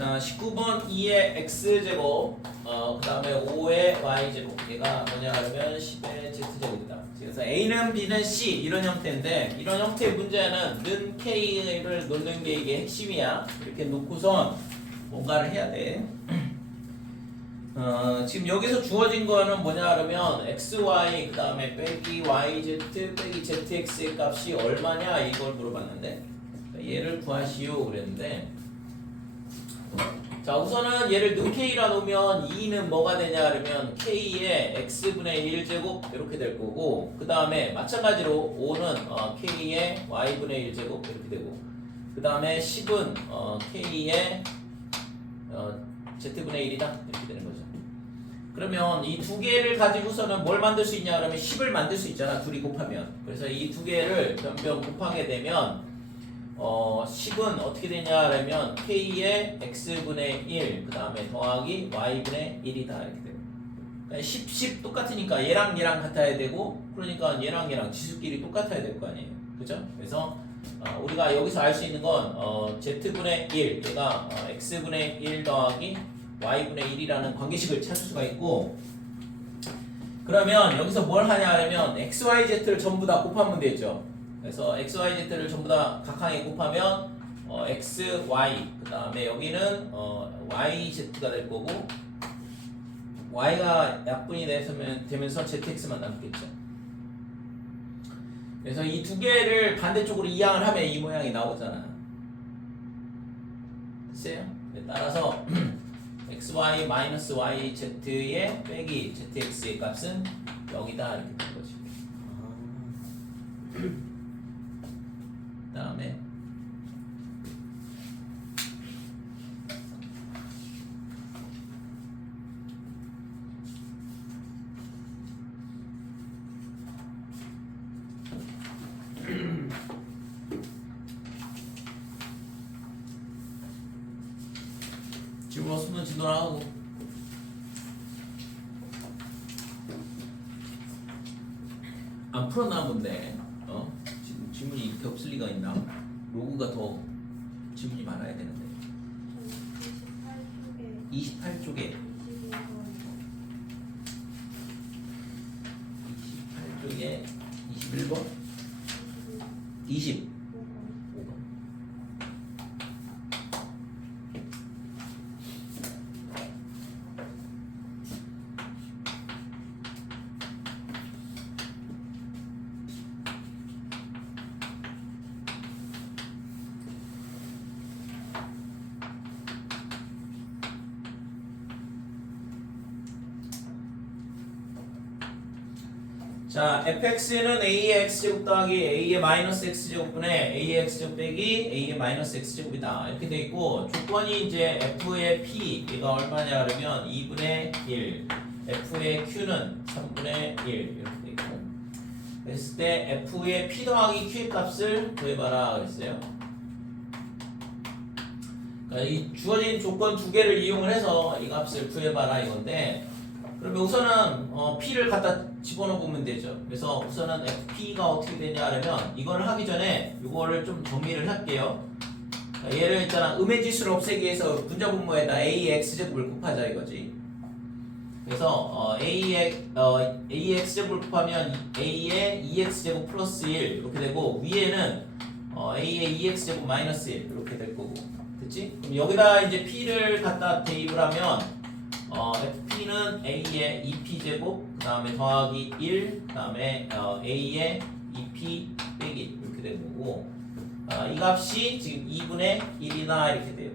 자, 19번 2의 x제곱, 그 다음에 5의 y제곱. 얘가 뭐냐 하면 10의 z제곱이다. 그래서 a는 b는 c 이런 형태인데, 이런 형태의 문제는 는 k를 놓는 게 이게 핵심이야. 이렇게 놓고선 뭔가를 해야 돼. 지금 여기서 주어진 거는 뭐냐 그러면 xy 그 다음에 빼기 yz 빼기 zx의 값이 얼마냐 이걸 물어봤는데, 얘를 구하시오 그랬는데, 자, 우선은 얘를 는 k라 놓으면 2는 뭐가 되냐 그러면 k의 x분의 1제곱 이렇게 될 거고, 그 다음에 마찬가지로 5는 k의 y분의 1제곱 이렇게 되고, 그 다음에 10은 k의 z분의 1이다 이렇게 되는 거죠. 그러면 이 두 개를 가지고서는 뭘 만들 수 있냐 그러면 10을 만들 수 있잖아, 둘이 곱하면. 그래서 이 두 개를 변변 곱하게 되면 10은 어떻게 되냐 하면 k의 x분의 1 그 다음에 더하기 y분의 1이다 이렇게 되고, 10 똑같으니까 얘랑 얘랑 같아야 되고, 그러니까 얘랑 얘랑 지수끼리 똑같아야 될 거 아니에요, 그죠? 그래서 우리가 여기서 알 수 있는 건 z분의 1 얘가 x분의 1 더하기 y분의 1이라는 관계식을 찾을 수가 있고, 그러면 여기서 뭘 하냐 하면 x, y, z를 전부 다 곱하면 되죠. 그래서 x, y, z를 전부 다 각항에 곱하면 x, y 그 다음에 여기는 y, z가 될 거고, y가 약분이 되면서 zx만 남겠죠. 그래서 이 두 개를 반대쪽으로 이항을 하면 이 모양이 나오잖아. 됐어요? 따라서 xy 마이너스 yz의 빼기 zx의 값은 0이다 이렇게 된 거지. 그 다음에 지금 수능 진도하고 안 풀어나 본데 지금 질문이 이렇게 없을 리가 있나? 로그가 더 질문이 많아야 되는데. 28쪽에 21번 20 자, fx는 a의 x제곱 더하기 a의 마이너스 x제곱분의 a의 x제곱 빼기 a의 마이너스 x제곱이다 이렇게 돼 있고, 조건이 이제 f의 p 얘가 얼마냐 그러면 2분의 1, f의 q는 3분의 1 이렇게 돼 있고, 그랬을 때 f의 p 더하기 q의 값을 구해봐라 그랬어요. 그러니까 이 주어진 조건 두 개를 이용을 해서 이 값을 구해봐라 이건데, 그러면 우선은 p를 갖다 집어넣으면 되죠. 그래서 우선은 fp가 어떻게 되냐 하면, 이거를 하기 전에 이거를 좀 정리를 할게요. 얘를 있잖아, 음의 지수를 없애기 위해서 분자 분모에다 a의 x제곱을 곱하자 이거지. 그래서 a의 x제곱을 곱하면 a의 2x제곱 플러스 1 이렇게 되고, 위에는 a의 2x제곱 마이너스 1 이렇게 될 거고, 됐지? 그럼 여기다 이제 p를 갖다 대입을 하면 fp는 a의 2p제곱 그 다음에 더하기 1 그 다음에 a의 2p 빼기 이렇게 되는 거고, 이 값이 지금 2분의 1이나 이렇게 돼요.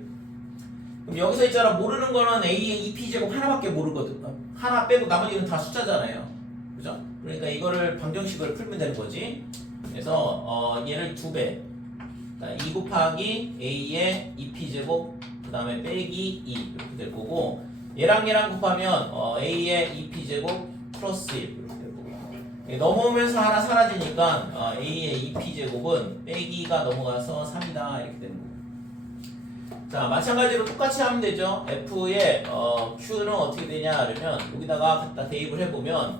그럼 여기서 있잖아, 모르는 거는 a의 2p제곱 하나밖에 모르거든. 하나 빼고 나머지는 다 숫자잖아요, 그죠? 그러니까 이거를 방정식을 풀면 되는 거지. 그래서 얘를 2배 2 곱하기 a의 2p제곱 그 다음에 빼기 2 이렇게 될 거고, 얘랑 얘랑 곱하면 a의 2p제곱 플러스 1 이렇게 될 거고, 넘어오면서 하나 사라지니까 a의 2p제곱은 빼기가 넘어가서 3이다 이렇게 되는 거고. 자, 마찬가지로 똑같이 하면 되죠. f의 q는 어떻게 되냐 그러면, 여기다가 갖다 대입을 해보면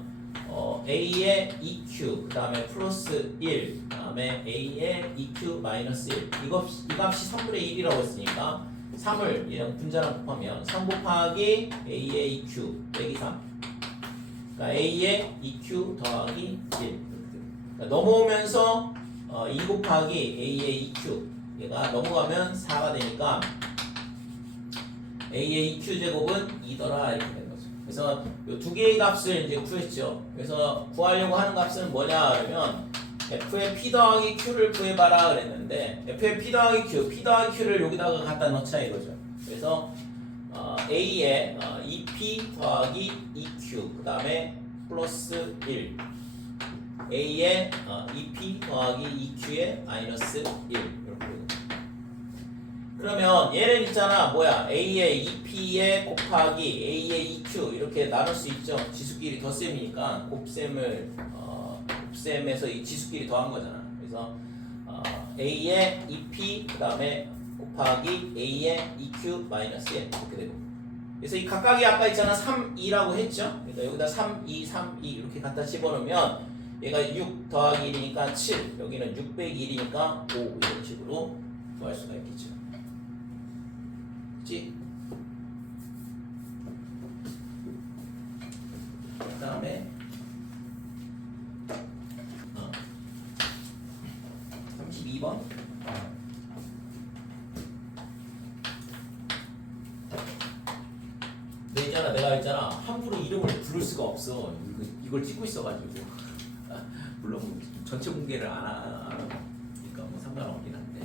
a의 2q 그 다음에 플러스 1 그 다음에 a의 2q 마이너스 1 이 값이 3분의 1이라고 했으니까 3을 얘랑 분자랑 곱하면 3 곱하기 A의 2Q 빼기 3. 그러니까 A의 2Q 더하기 1. 그러니까 넘어오면서 2 곱하기 A의 2Q 얘가 넘어가면 4가 되니까 A의 2Q 제곱은 2더라 이렇게 되는 거죠. 그래서 이 두 개의 값을 이제 구했죠. 그래서 구하려고 하는 값은 뭐냐 그러면 F의 P 더하기 Q를 구해봐라 그랬는데 F의 P 더하기 Q, P 더하기 Q를 여기다가 갖다 넣자 이거죠. 그래서 A의 2P 더하기 2Q 그 다음에 플러스 1 A의 2P 더하기 2Q의 마이너스 1 이렇게 되고 그러면 얘는 있잖아 뭐야 A의 2P에 곱하기 A의 2Q 이렇게 나눌 수 있죠. 지수끼리 덧셈이니까 곱셈에서 이 지수끼리 더한 거잖아. 그래서 A의 2P 그 다음에 곱하기 A의 2Q 마이너스 1 이렇게 되고 그래서 이 각각이 아까 있잖아 3, 2라고 했죠. 그러니까 여기다 3, 2, 3, 2 이렇게 갖다 집어넣으면 얘가 6 더하기 1이니까 7 여기는 6 빼기 1이니까 5 이런 식으로 구할 수가 있겠죠. 그치? 그 다음에 32번 내가 있잖아 함부로 이름을 부를 수가 없어. 이걸 찍고 있어가지고 물론 전체 공개를 안 하니까 뭐 상관없긴 한데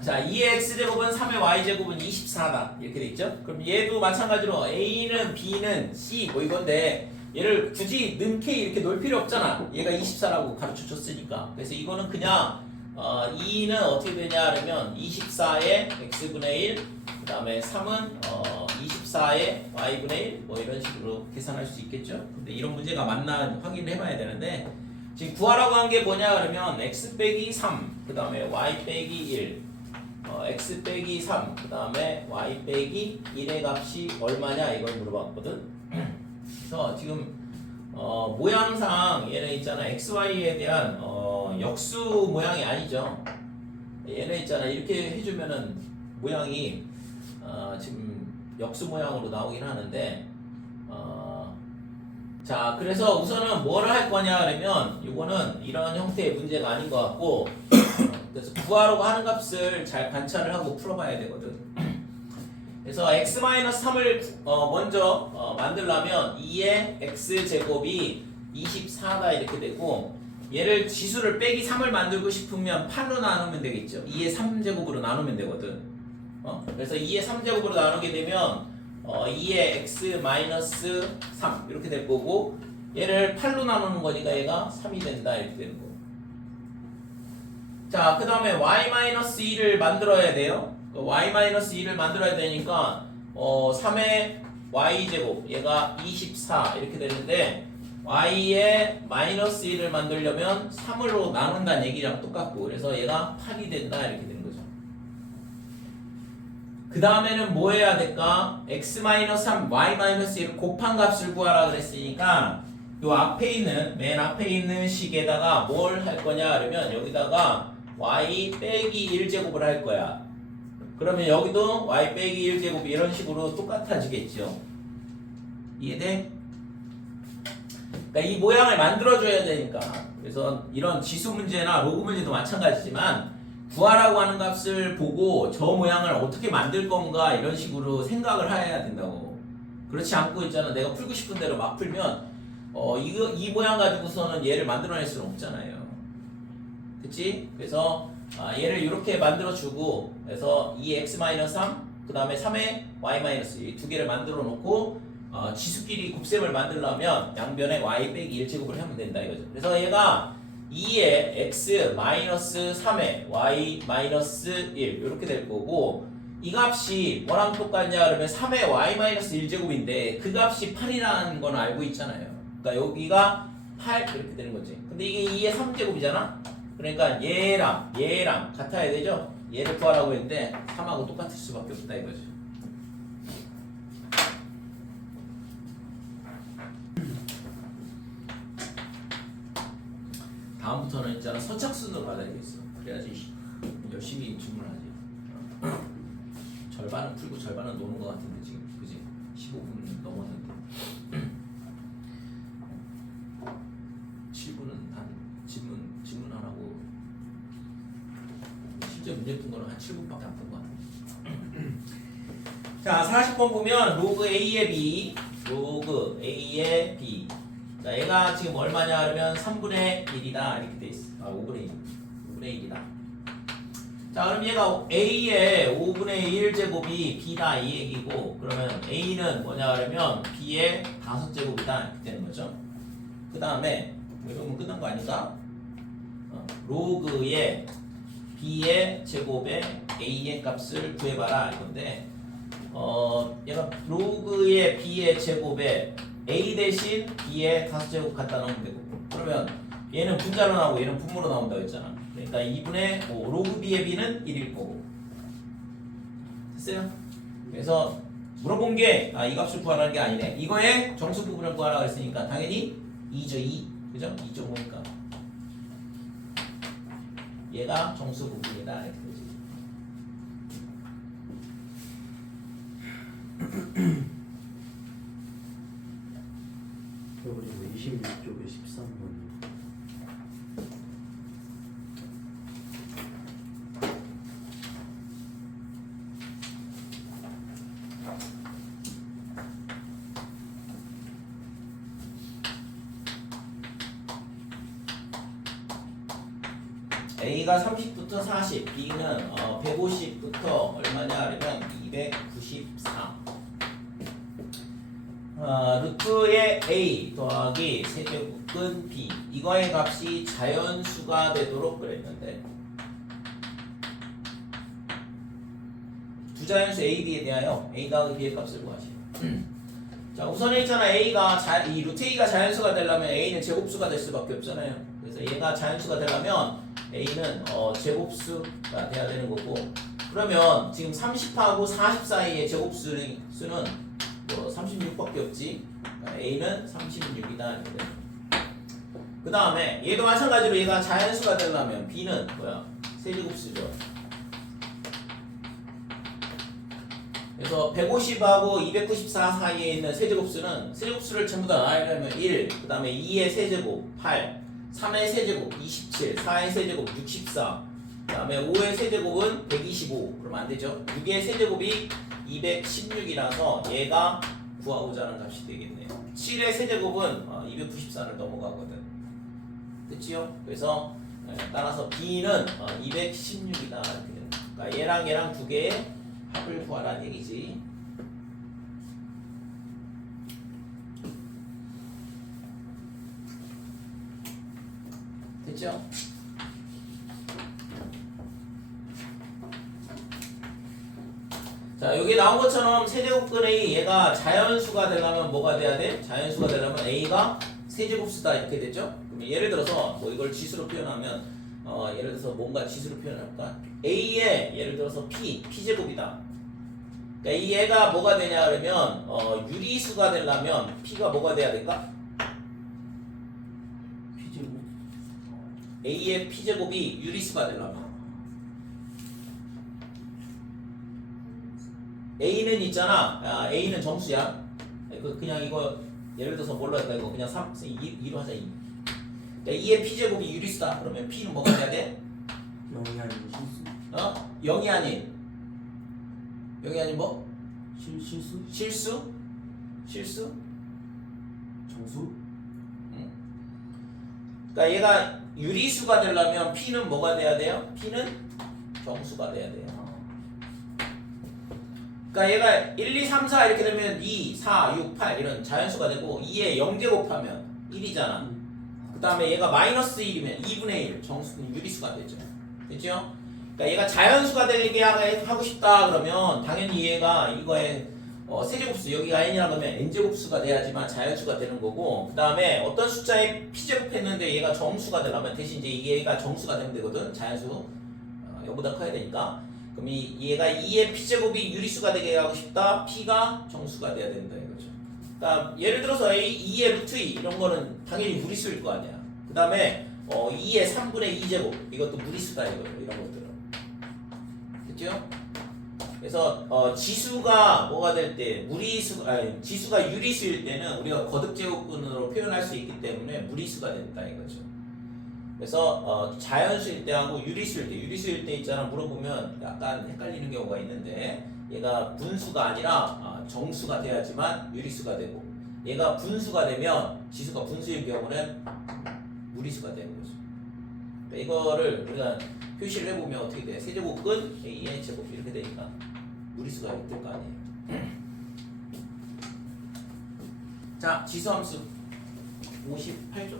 자 2의 x제곱은 3의 y제곱은 24다 이렇게 돼 있죠. 그럼 얘도 마찬가지로 A는 B는 C 뭐 이건데 얘를 굳이 는 K 이렇게 놓을 필요 없잖아. 얘가 24라고 가르쳐 줬으니까. 그래서 이거는 그냥 2는 어떻게 되냐 그러면 24의 x분의 1 그 다음에 3은 24의 y분의 1 뭐 이런 식으로 계산할 수 있겠죠. 근데 이런 문제가 맞나 확인을 해봐야 되는데 지금 구하라고 한 게 뭐냐 그러면 x 빼기 3 그 다음에 y 빼기 1 x 빼기 3 그 다음에 y 빼기 1의 값이 얼마냐 이걸 물어봤거든. 그래서 지금 모양상 얘는 있잖아 xy에 대한 역수 모양이 아니죠. 얘는 있잖아 이렇게 해주면은 모양이 지금 역수 모양으로 나오긴 하는데 자 그래서 우선은 뭐를 할 거냐 그러면 이거는 이런 형태의 문제가 아닌 것 같고 그래서 구하라고 하는 값을 잘 관찰을 하고 풀어봐야 되거든. 그래서 x-3을 먼저 만들려면 2의 x제곱이 24다 이렇게 되고 얘를 지수를 빼기 3을 만들고 싶으면 8로 나누면 되겠죠. 2의 3제곱으로 나누면 되거든. 그래서 2의 3제곱으로 나누게 되면 2의 x-3 이렇게 될 거고 얘를 8로 나누는 거니까 얘가 3이 된다 이렇게 되는 거고 자 그 다음에 y-2를 만들어야 돼요. y-2를 만들어야 되니까 3의 y제곱 얘가 24 이렇게 되는데 y의 마이너스 1을 만들려면 3으로 나눈다는 얘기랑 똑같고 그래서 얘가 8이 된다 이렇게 되는 거죠. 그 다음에는 뭐 해야 될까? x-3 y-1을 곱한 값을 구하라 그랬으니까 요 앞에 있는 맨 앞에 있는 식에다가 뭘 할 거냐 그러면 여기다가 y 빼기 1제곱을 할 거야. 그러면 여기도 y 빼기 1제곱 이런 식으로 똑같아지겠죠. 이해돼? 그러니까 이 모양을 만들어줘야 되니까 그래서 이런 지수 문제나 로그 문제도 마찬가지지만 구하라고 하는 값을 보고 저 모양을 어떻게 만들 건가 이런 식으로 생각을 해야 된다고. 그렇지 않고 있잖아 내가 풀고 싶은 대로 막 풀면 이 모양 가지고서는 얘를 만들어낼 수는 없잖아요. 그치? 그래서 얘를 이렇게 만들어주고 그래서 2x-3 그 다음에 3의 y- 이 두 개를 만들어 놓고 지수끼리 곱셈을 만들려면 양변에 y 빼기 1제곱을 하면 된다 이거죠. 그래서 얘가 2의 x-3의 y-1 이렇게 될 거고 이 값이 뭐랑 똑같냐 그러면 3의 y-1제곱인데 그 값이 8이라는 건 알고 있잖아요. 그러니까 여기가 8 이렇게 되는 거지. 근데 이게 2의 3제곱이잖아. 그러니까 얘랑 같아야 되죠. 얘를 구하라고 했는데 3하고 똑같을 수밖에 없다 이거죠. 다음부터는 있잖아 선착순으로 받아야겠어. 그래야지 열심히 질문하지. 절반은 풀고 절반은 노는 것 같은데 지금 그지? 15분 넘었는데 7분은 한 질문 안 하고 실제 문제 푼 거는 한 7분밖에 안 푼 거 같아. 자, 40번 보면 로그 A의 B, 로그 A의 B. 자, 얘가 지금 얼마냐 하면 3분의 1이다 이렇게 돼 있어. 아, 5분의 1. 5분의 1이다. 자, 그럼 얘가 A의 5분의 1제곱이 B다 이 얘기고, 그러면 A는 뭐냐 하면 B의 5제곱이다 이렇게 되는 거죠. 그 다음에 이러면 끝난 거 아닌가? 로그의 B의 제곱에 A의 값을 구해봐라 이건데, 얘가 로그의 B의 제곱에 A 대신 B의 5제곱 갖다 넣으면 되고, 그러면 얘는 분자로 나오고 얘는 분모로 나온다고 했잖아. 그러니까 2분의 5 로그 B의 B는 1일 거고. 됐어요? 그래서 물어본 게 이 값을 구하라는 게 아니네. 이거의 정수 부분을 구하라고 했으니까 당연히 2죠. 2. 그죠? 2.5니까 얘가 정수 부분이다 이렇게 되지. 그리고 26쪽에 13번. A가 30부터 40, B는 150부터 얼마냐 하면 294. 루트의 A 더하기 세제곱은 B, 이거의 값이 자연수가 되도록 그랬는데, 두 자연수 A, B에 대하여 A 더하기 B의 값을 구하시오. 자, 우선에 있잖아. 이 루트 A가 자연수가 되려면 A는 제곱수가 될 수밖에 없잖아요. 그래서 얘가 자연수가 되려면 A는 제곱수가 돼야 되는 거고, 그러면 지금 30하고 40 사이의 제곱수는 36밖에 없지. 그러니까 A는 36이다. 그 다음에 얘도 마찬가지로 얘가 자연수가 되려면 B는 뭐야? 세제곱수죠. 그래서 150하고 294 사이에 있는 세제곱수는 세제곱수를 전부 다 나열하면 1, 그 다음에 2의 세제곱 8, 3의 세제곱 27, 4의 세제곱 64, 그 다음에 5의 세제곱은 125. 그러면 안 되죠. 6의 세제곱이 216이라서 얘가 구하고자 하는 값이 되겠네요. 7의 세제곱은 294를 넘어가거든. 됐지요? 그래서 따라서 B는 216이다 이렇게 됩니다. 그러니까 얘랑 두 개의 합을 구하라는 얘기지. 됐죠? 자, 여기 나온 것처럼 세제곱근의 얘가 자연수가 되려면 뭐가 돼야 돼? 자연수가 되려면 A가 세제곱수다 이렇게 되죠? 그럼 예를 들어서 뭐 이걸 지수로 표현하면 예를 들어서 뭔가 지수로 표현할까? A의 예를 들어서 P제곱이다. 그러니까 이 얘가 뭐가 되냐 그러면 유리수가 되려면 P가 뭐가 돼야 될까? P제곱. A의 P제곱이 유리수가 되려면 A는 있잖아. A는 정수야. 그냥 이거 예를 들어서 뭘로 할까? 이거 그냥 2로 하자. 2. 그러니까 2의 P제곱이 유리수다. 그러면 P는 뭐가 돼야 돼? 0이 아닌 실수. 0이 아닌. 0이 아닌 뭐? 실수? 실수? 정수? 그러니까 얘가 유리수가 되려면 P는 뭐가 돼야 돼요? P는 정수가 돼야 돼요. 그러니까 얘가 1, 2, 3, 4 이렇게 되면 2, 4, 6, 8 이런 자연수가 되고 2에 0제곱하면 1이잖아. 그 다음에 얘가 마이너스 1이면 2분의 1 정수는 유리수가 되죠. 됐죠? 그러니까 얘가 자연수가 되게 하고 싶다 그러면 당연히 얘가 이거에 세제곱수 여기가 n이라고 하면 n제곱수가 돼야지만 자연수가 되는 거고, 그 다음에 어떤 숫자에 p제곱 했는데 얘가 정수가 되려면 대신 이제 얘가 정수가 되면 되거든. 자연수 0보다 커야 되니까. 그럼 얘가 2의 p제곱이 유리수가 되게 하고 싶다. p가 정수가 돼야 된다 이거죠. 그러니까 예를 들어서 2의 루트 2 이런 거는 당연히 무리수일 거 아니야. 그 다음에 2의 3분의 2제곱 이것도 무리수다 이거예요. 이런 것들은. 그죠? 그래서 지수가 뭐가 될 때 지수가 유리수일 때는 우리가 거듭제곱근으로 표현할 수 있기 때문에 무리수가 된다 이거죠. 그래서 자연수일 때하고 유리수일 때 있잖아 물어보면 약간 헷갈리는 경우가 있는데 얘가 분수가 아니라 정수가 돼야지만 유리수가 되고 얘가 분수가 되면 지수가 분수일 경우는 무리수가 되는 거죠. 그러니까 이거를 우리가 표시를 해보면 어떻게 돼? 세제곱근 a의 제곱 이렇게 되니까 무리수가 될 거 아니에요. 자, 지수함수 58조.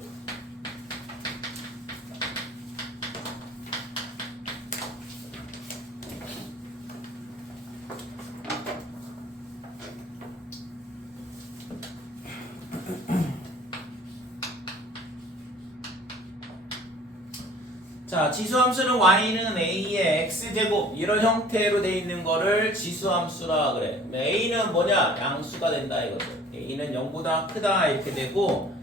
자, 지수함수는 y는 a의 x제곱 이런 형태로 돼 있는 거를 지수함수라 그래. a는 뭐냐? 양수가 된다 이거죠. a는 0보다 크다 이렇게 되고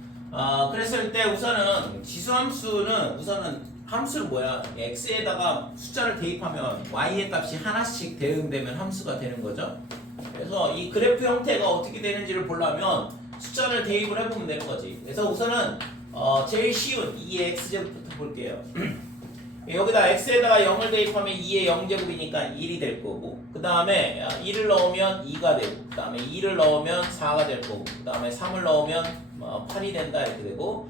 그랬을 때 우선은 지수함수는 우선은 함수는 뭐야? x에다가 숫자를 대입하면 y의 값이 하나씩 대응되면 함수가 되는 거죠. 그래서 이 그래프 형태가 어떻게 되는지를 보려면 숫자를 대입을 해보면 되는 거지. 그래서 우선은 제일 쉬운 2의 x제곱부터 볼게요. 여기다 x에다가 0을 대입하면 2의 0제곱이니까 1이 될 거고 그 다음에 1을 넣으면 2가 되고 그 다음에 2를 넣으면 4가 될 거고 그 다음에 3을 넣으면 8이 된다 이렇게 되고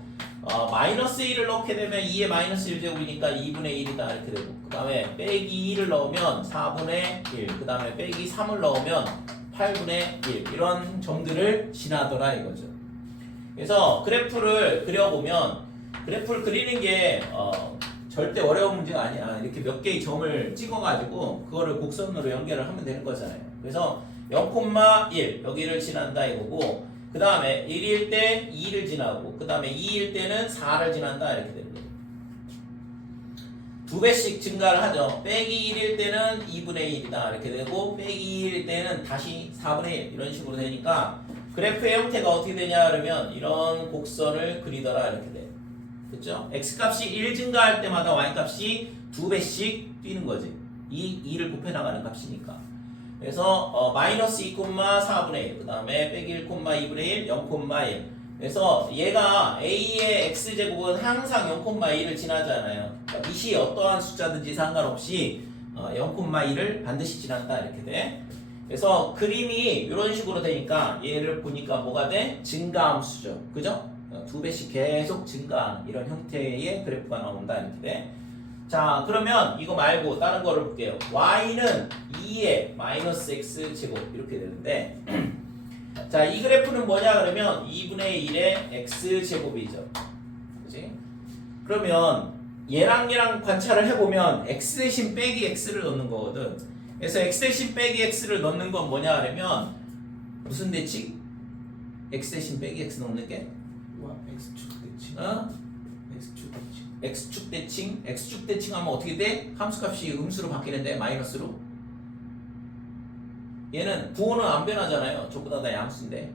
마이너스 1을 넣게 되면 2의 마이너스 1제곱이니까 2분의 1이다 이렇게 되고 그 다음에 빼기 2를 넣으면 4분의 1 그 다음에 빼기 3을 넣으면 8분의 1 이런 점들을 지나더라 이거죠. 그래서 그래프를 그려보면 그래프를 그리는 게 절대 어려운 문제가 아니야. 이렇게 몇 개의 점을 찍어가지고 그거를 곡선으로 연결을 하면 되는 거잖아요. 그래서 0,1 여기를 지난다 이거고 그 다음에 1일 때 2를 지나고 그 다음에 2일 때는 4를 지난다 이렇게 되는 거예요. 두 배씩 증가를 하죠. 빼기 1일 때는 2분의 1이다 이렇게 되고 빼기 2일 때는 다시 4분의 1 이런 식으로 되니까 그래프의 형태가 어떻게 되냐 그러면 이런 곡선을 그리더라 이렇게 돼요. 그렇죠? x값이 1 증가할 때마다 y값이 2배씩 뛰는 거지. 2를 곱해 나가는 값이니까. 그래서 마이너스 2,4분의 1, 그 다음에 빼기 1, 2분의 1, 0,1. 그래서 얘가 a의 x제곱은 항상 0,1을 지나잖아요. 그러니까 밑이 어떠한 숫자든지 상관없이 0,1을 반드시 지난다 이렇게 돼. 그래서 그림이 이런 식으로 되니까 얘를 보니까 뭐가 돼? 증가함수죠. 그죠? 2배씩 계속 증가하는 이런 형태의 그래프가 나온다 이렇게 돼. 자, 그러면 이거 말고 다른 거를 볼게요. y는 2의 마이너스 x제곱 이렇게 되는데 자, 이 그래프는 뭐냐 그러면 2분의 1의 x제곱이죠. 그치? 그러면 얘랑 관찰을 해보면 x 대신 빼기 x를 넣는 거거든. 그래서 x 대신 빼기 x를 넣는 건 뭐냐 그러면 무슨 대칭? x 대신 빼기 x 넣는 게? x축 대칭. x축 대칭. x축 대칭? x축 대칭하면 어떻게 돼? 함수값이 음수로 바뀌는데 마이너스로. 얘는 부호는 안 변하잖아요. 전부 다 양수인데.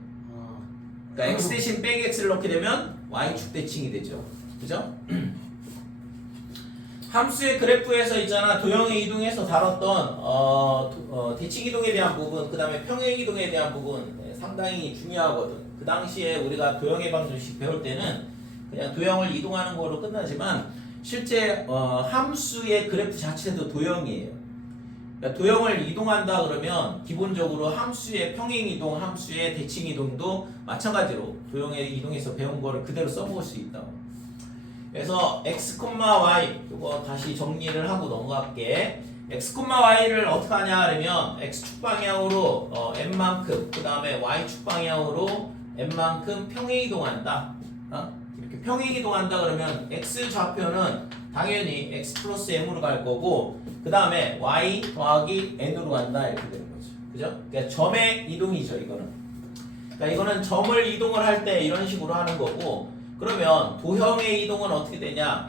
그러니까 x 대신 빼기 x를 넣게 되면 y축 대칭이 되죠. 그죠? 함수의 그래프에서 있잖아 도형의 이동에서 다뤘던 대칭 이동에 대한 부분, 그 다음에 평행 이동에 대한 부분 상당히 중요하거든. 그 당시에 우리가 도형의 방정식 배울 때는 그냥 도형을 이동하는 거로 끝나지만 실제 함수의 그래프 자체도 도형이에요. 그러니까 도형을 이동한다 그러면 기본적으로 함수의 평행 이동, 함수의 대칭 이동도 마찬가지로 도형의 이동에서 배운 거를 그대로 써먹을 수 있다고. 그래서 x, y 이거 다시 정리를 하고 넘어갈게. x, y를 어떻게 하냐 하면 x축 방향으로 n만큼 그 다음에 y축 방향으로 n만큼 평행 이동한다. 이렇게 평행 이동한다 그러면 x 좌표는 당연히 x 플러스 m으로 갈 거고 그 다음에 y 더하기 n으로 간다 이렇게 되는 거죠. 그죠? 그러니까 점의 이동이죠 이거는. 그러니까 이거는 점을 이동을 할 때 이런 식으로 하는 거고 그러면 도형의 이동은 어떻게 되냐?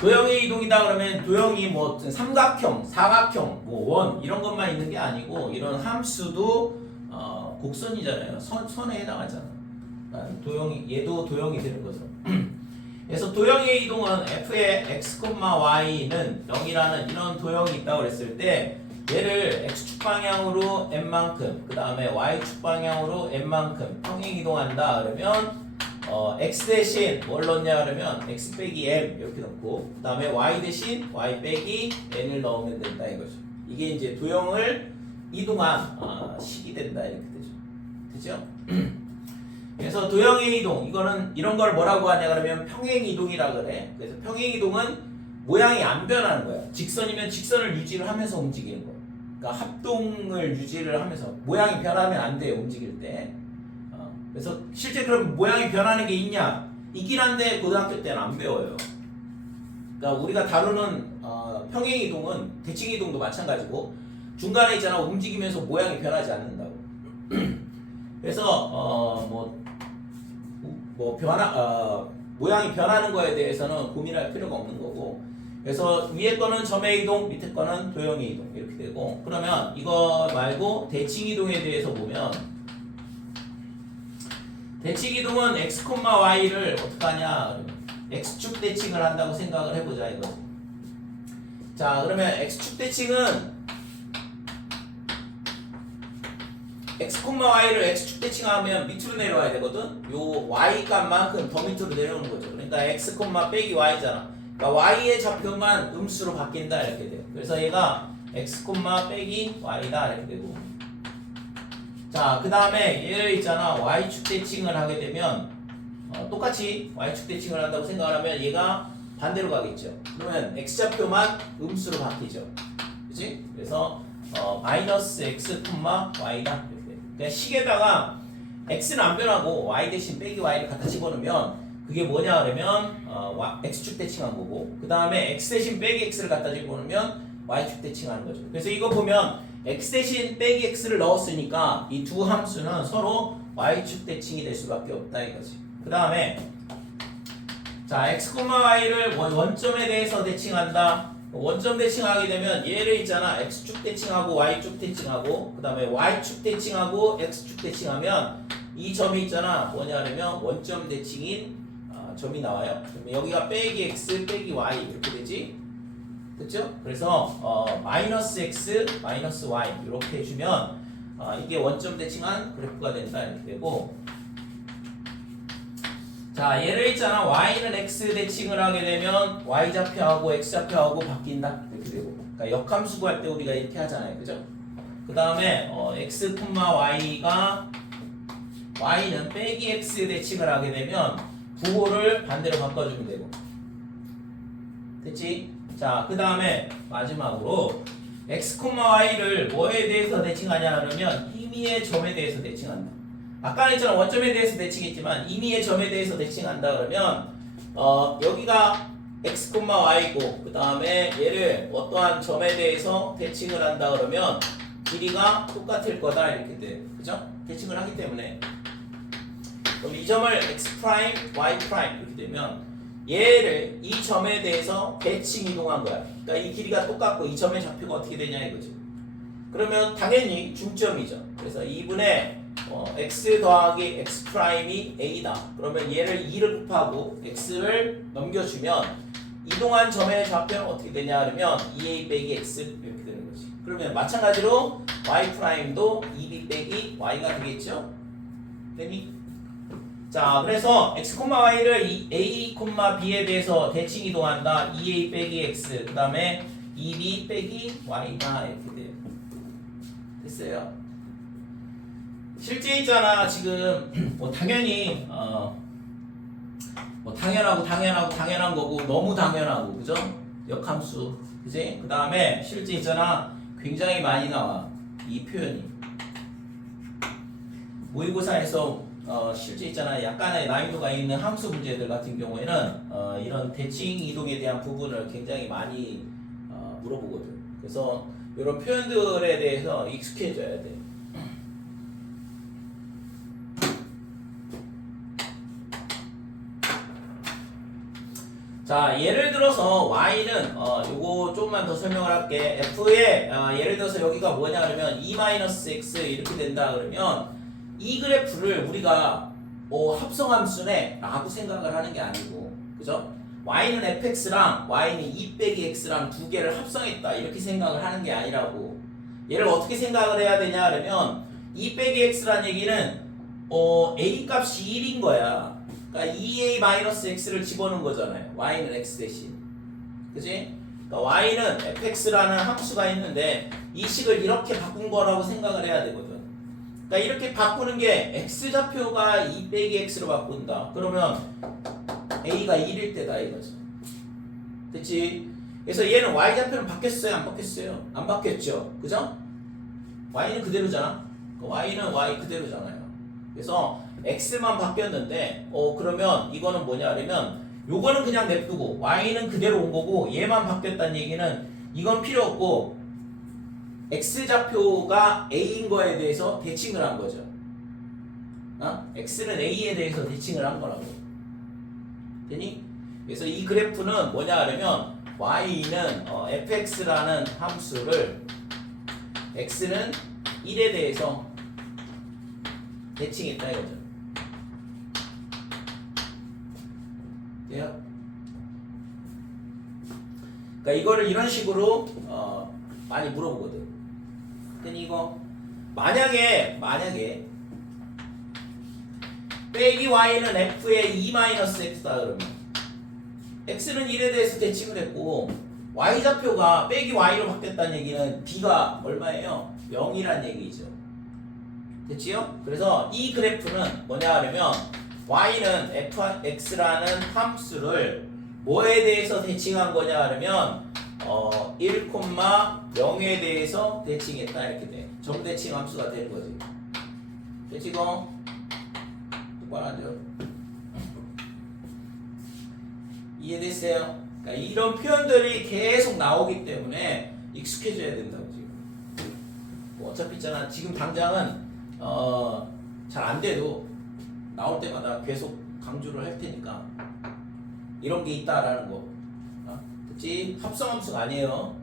도형의 이동이다 그러면 도형이 뭐 삼각형, 사각형, 뭐 원 이런 것만 있는 게 아니고 이런 함수도 곡선이잖아요. 선에 해당하잖아. 얘도 도형이 되는 거죠. 그래서 도형의 이동은 f의 x, y는 0이라는 이런 도형이 있다고 그랬을 때 얘를 x축 방향으로 n만큼 그 다음에 y축 방향으로 n만큼 평행 이동한다 그러면 x 대신 뭘 넣냐 그러면 x 빼기 m 이렇게 넣고 그 다음에 y 대신 y 빼기 n을 넣으면 된다 이거죠. 이게 이제 도형을 이동한 식이 된다 이렇게 되죠. 그죠? 그래서 도형의 이동 이거는 이런 걸 뭐라고 하냐 그러면 평행 이동이라 그래. 그래서 평행 이동은 모양이 안 변하는 거야. 직선이면 직선을 유지를 하면서 움직이는 거야. 그러니까 합동을 유지를 하면서 모양이 변하면 안 돼요 움직일 때. 그래서 실제 그럼 모양이 변하는 게 있냐? 있긴 한데 고등학교 때는 안 배워요. 그러니까 우리가 다루는 평행 이동은 대칭 이동도 마찬가지고 중간에 있잖아 움직이면서 모양이 변하지 않는다고. 그래서 모양이 변하는 거에 대해서는 고민할 필요가 없는 거고. 그래서 위에 거는 점의 이동, 밑에 거는 도형의 이동 이렇게 되고. 그러면 이거 말고 대칭 이동에 대해서 보면 대칭 이동은 x, y를 어떻게 하냐? x축 대칭을 한다고 생각을 해보자 이거. 자, 그러면 x축 대칭은 x, y를 x축 대칭하면 밑으로 내려와야 되거든. 요 y 값만큼 더 밑으로 내려오는 거죠. 그러니까 x, 빼기 y잖아. 그러니까 y의 좌표만 음수로 바뀐다 이렇게 돼요. 그래서 얘가 x, 빼기 y다 이렇게 되고. 자, 그 다음에 얘를 있잖아 y축 대칭을 하게 되면 똑같이 y축 대칭을 한다고 생각을 하면 얘가 반대로 가겠죠. 그러면 x좌표만 음수로 바뀌죠. 그치? 그래서 마이너스 x, y다 이렇게. 그러니까 식에다가 x는 안 변하고 y 대신 빼기 y를 갖다 집어넣으면 그게 뭐냐 그러면 x축 대칭한 거고 그 다음에 x 대신 빼기 x를 갖다 집어넣으면 y축 대칭하는 거죠. 그래서 이거 보면 x 대신 빼기 x를 넣었으니까 이 두 함수는 서로 y축 대칭이 될 수밖에 없다 이거지. 그 다음에 자 x, y를 원점에 대해서 대칭한다. 원점 대칭하게 되면 얘를 있잖아 x축 대칭하고 y축 대칭하고 그 다음에 y축 대칭하고 x축 대칭하면 이 점이 있잖아 뭐냐면 원점 대칭인 점이 나와요. 그러면 여기가 빼기 x 빼기 y 이렇게 되지. 됐죠? 그래서 마이너스 x 마이너스 y 이렇게 해주면 이게 원점 대칭한 그래프가 된다 이렇게 되고. 자 얘를 있잖아 y는 x 대칭을 하게 되면 y 좌표하고 x 좌표하고 바뀐다 이렇게 되고. 그러니까 역함수 구할 때 우리가 이렇게 하잖아요. 그죠? 그 다음에 x, y가 y는 빼기 x 대칭을 하게 되면 부호를 반대로 바꿔주면 되고. 됐지? 자, 그 다음에 마지막으로 x, y를 뭐에 대해서 대칭하냐 그러면 임의의 점에 대해서 대칭한다. 아까 했잖아 원점에 대해서 대칭했지만 임의의 점에 대해서 대칭한다 그러면 여기가 x, y고 그 다음에 얘를 어떠한 점에 대해서 대칭을 한다 그러면 길이가 똑같을 거다 이렇게 돼. 그죠? 대칭을 하기 때문에 그럼 이 점을 x', y' 이렇게 되면 얘를 이 점에 대해서 대칭 이동한 거야. 그러니까 이 길이가 똑같고 이 점의 좌표가 어떻게 되냐 이거지. 그러면 당연히 중점이죠. 그래서 2분의 x 더하기 x'이 a다. 그러면 얘를 2를 곱하고 x를 넘겨주면 이동한 점의 좌표는 어떻게 되냐 그러면 2a 빼기 x 이렇게 되는 거지. 그러면 마찬가지로 y'도 2b 빼기 y가 되겠죠. 되니? 자, 그래서 x, y를 a, b에 대해서 대칭 이동한다. 2a 빼기 x, 그 다음에 2b 빼기 y다 이렇게 돼요. 됐어요. 실제 있잖아 지금 당연히 당연한 거고 너무 당연하고 그죠? 역함수, 그지? 그 다음에 실제 있잖아 굉장히 많이 나와 이 표현이 모의고사에서. 실제 있잖아요. 약간의 난이도가 있는 함수 문제들 같은 경우에는 이런 대칭 이동에 대한 부분을 굉장히 많이 물어보거든. 그래서 이런 표현들에 대해서 익숙해져야 돼. 자, 예를 들어서 y는 요거 조금만 더 설명을 할게. f의 예를 들어서 여기가 뭐냐 그러면 2-x 이렇게 된다 그러면 이 그래프를 우리가 합성함수네 라고 생각을 하는 게 아니고, 그죠? y는 fx랑 y는 2 빼기 x랑 두 개를 합성했다 이렇게 생각을 하는 게 아니라고. 얘를 어떻게 생각을 해야 되냐 하면 2 빼기 x라는 얘기는 a 값이 1인 거야. 그러니까 2a-x를 집어넣은 거잖아요. y는 x 대신. 그지? 그러니까 y는 fx라는 함수가 있는데 이 식을 이렇게 바꾼 거라고 생각을 해야 되거든. 그러니까 이렇게 바꾸는 게 x좌표가 2 빼기 x로 바꾼다. 그러면 a가 1일 때다 이거죠. 됐지? 그래서 얘는 y좌표는 바뀌었어요? 안 바뀌었어요? 안 바뀌었죠. 그죠? y는 그대로잖아. y는 y 그대로잖아요. 그래서 x만 바뀌었는데 그러면 이거는 뭐냐 하면 요거는 그냥 냅두고 y는 그대로 온 거고 얘만 바뀌었다는 얘기는 이건 필요 없고 x좌표가 a인 거에 대해서 대칭을 한 거죠. x는 a에 대해서 대칭을 한 거라고. 되니? 그래서 이 그래프는 뭐냐 하면 y는 fx라는 함수를 x는 1에 대해서 대칭했다 이거죠. 돼요? 그러니까 이거를 이런 식으로 많이 물어보거든. 근데 이거 만약에 빼기 y는 f의 2-x다 그러면 x는 1에 대해서 대칭을 했고 y좌표가 빼기 y로 바뀌었다는 얘기는 b가 얼마예요? 0이란 얘기죠. 됐지요? 그래서 이 그래프는 뭐냐 하면 y는 fx라는 함수를 뭐에 대해서 대칭한 거냐 하면 1,0에 대해서 대칭했다 이렇게 돼. 정대칭 함수가 되는 거지. 됐지고? 똑바로 앉아. 이해됐어요? 그러니까 이런 표현들이 계속 나오기 때문에 익숙해져야 된다고 지금. 뭐 어차피 있잖아. 지금 당장은 잘 안 돼도 나올 때마다 계속 강조를 할 테니까 이런 게 있다라는 거. 그치? 합성함수가 아니에요.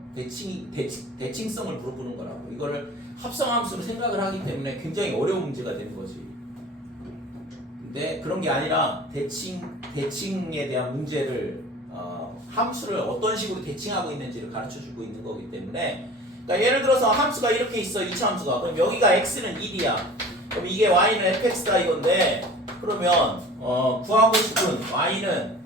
대칭성을 물어보는 거라고. 이거를 합성함수로 생각을 하기 때문에 굉장히 어려운 문제가 되는 거지. 근데 그런 게 아니라 대칭에 대한 문제를 함수를 어떤 식으로 대칭하고 있는지를 가르쳐 주고 있는 거기 때문에 그러니까 예를 들어서 함수가 이렇게 있어. 2차 함수가. 그럼 여기가 x는 1이야. 그럼 이게 y는 fx다 이건데 그러면 구하고 싶은 y는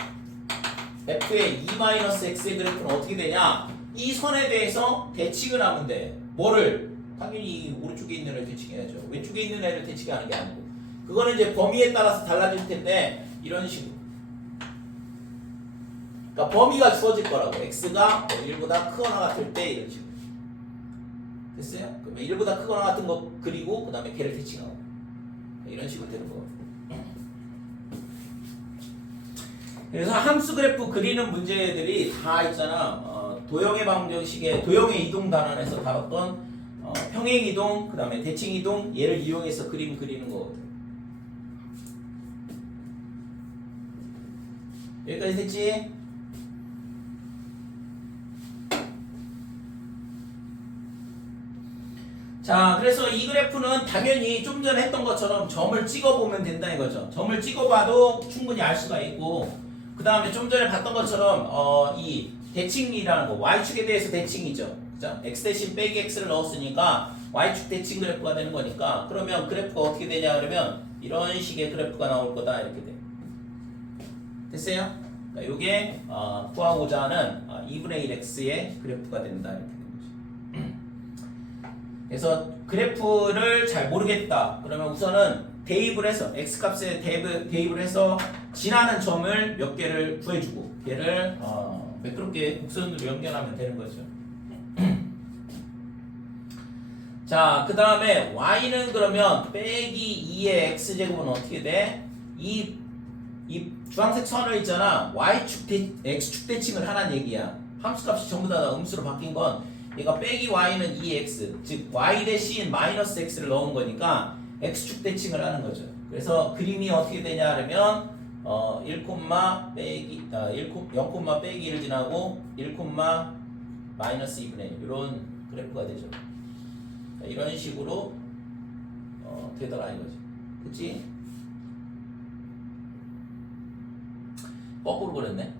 f의 2-x의 그래프는 어떻게 되냐? 이 선에 대해서 대칭을 하면 돼. 뭐를? 당연히 오른쪽에 있는 애를 대칭해야죠. 왼쪽에 있는 애를 대칭하는 게 아니고 그거는 이제 범위에 따라서 달라질 텐데 이런 식으로 그러니까 범위가 주어질 거라고. x가 1보다 크거나 같을 때 이런 식으로 됐어요? 그러면 1보다 크거나 같은 거 그리고 그 다음에 걔를 대칭하고 이런 식으로 되는 거. 그래서 함수 그래프 그리는 문제들이 다 있잖아. 도형의 방정식의 도형의 이동 단원에서 다뤘던 평행 이동, 그 다음에 대칭 이동 얘를 이용해서 그림 그리는 거거든. 여기까지 됐지? 자, 그래서 이 그래프는 당연히 좀 전에 했던 것처럼 점을 찍어보면 된다 이거죠. 점을 찍어봐도 충분히 알 수가 있고 그 다음에 좀 전에 봤던 것처럼 이 대칭이라는 거 y축에 대해서 대칭이죠. 그죠? x 대신 빼기 x를 넣었으니까 y축 대칭 그래프가 되는 거니까 그러면 그래프가 어떻게 되냐 그러면 이런 식의 그래프가 나올 거다 이렇게 돼. 됐어요? 그러니까 이게 구하고자 하는 2분의 1x의 그래프가 된다 이렇게 되는 거죠. 그래서 그래프를 잘 모르겠다 그러면 우선은 대입을 해서 x값에 대입을 해서 지나는 점을 몇 개를 구해주고 걔를 매끄럽게 곡선으로 연결하면 되는 거죠. 자, 그 다음에 y는 그러면 빼기 2의 x제곱은 어떻게 돼? 이 주황색 선을 있잖아. x축 대칭을 하라는 얘기야. 함수값이 전부 다 음수로 바뀐 건 얘가 빼기 y는 2x 즉 y 대신 마이너스 x를 넣은 거니까 x축 대칭을 하는 거죠. 그래서 그림이 어떻게 되냐 하면 1, 빼기 0, 빼기 1을 지나고 1, 마이너스 2분의 1 이런 그래프가 되죠. 이런 식으로 되더라 이거지. 그치? 거꾸로 그렸네.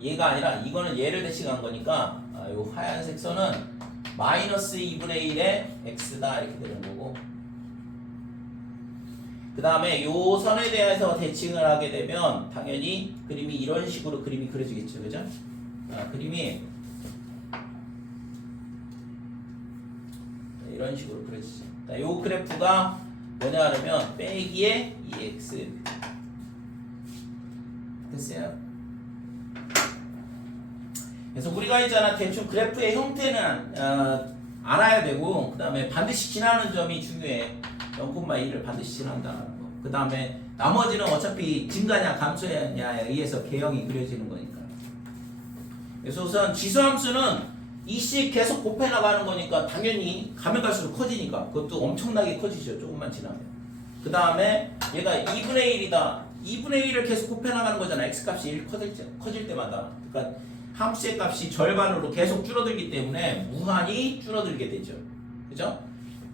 얘가 아니라 이거는 얘를 대칭한 거니까 요 하얀색 선은 마이너스 2분의 1의 x다 이렇게 되는 거고, 그 다음에 요 선에 대해서 대칭을 하게 되면 당연히 그림이 이런 식으로 그림이 그려지겠죠, 그죠? 그림이 이런 식으로 그려지죠. 요 그래프가 뭐냐 하면 빼기의 2x 됐어요. 그래서 우리가 있잖아, 대충 그래프의 형태는 알아야 되고, 그 다음에 반드시 지나는 점이 중요해. 0,1을 반드시 지난다는 거. 그 다음에 나머지는 어차피 증가냐 감소냐에 의해서 개형이 그려지는 거니까. 그래서 우선 지수함수는 이씩 계속 곱해 나가는 거니까 당연히 가면 갈수록 커지니까 그것도 엄청나게 커지죠, 조금만 지나면. 그 다음에 얘가 2분의 1이다. 2분의 1을 계속 곱해 나가는 거잖아. x값이 1 커질 때마다. 그러니까 함수의 값이 절반으로 계속 줄어들기 때문에 무한히 줄어들게 되죠. 그죠?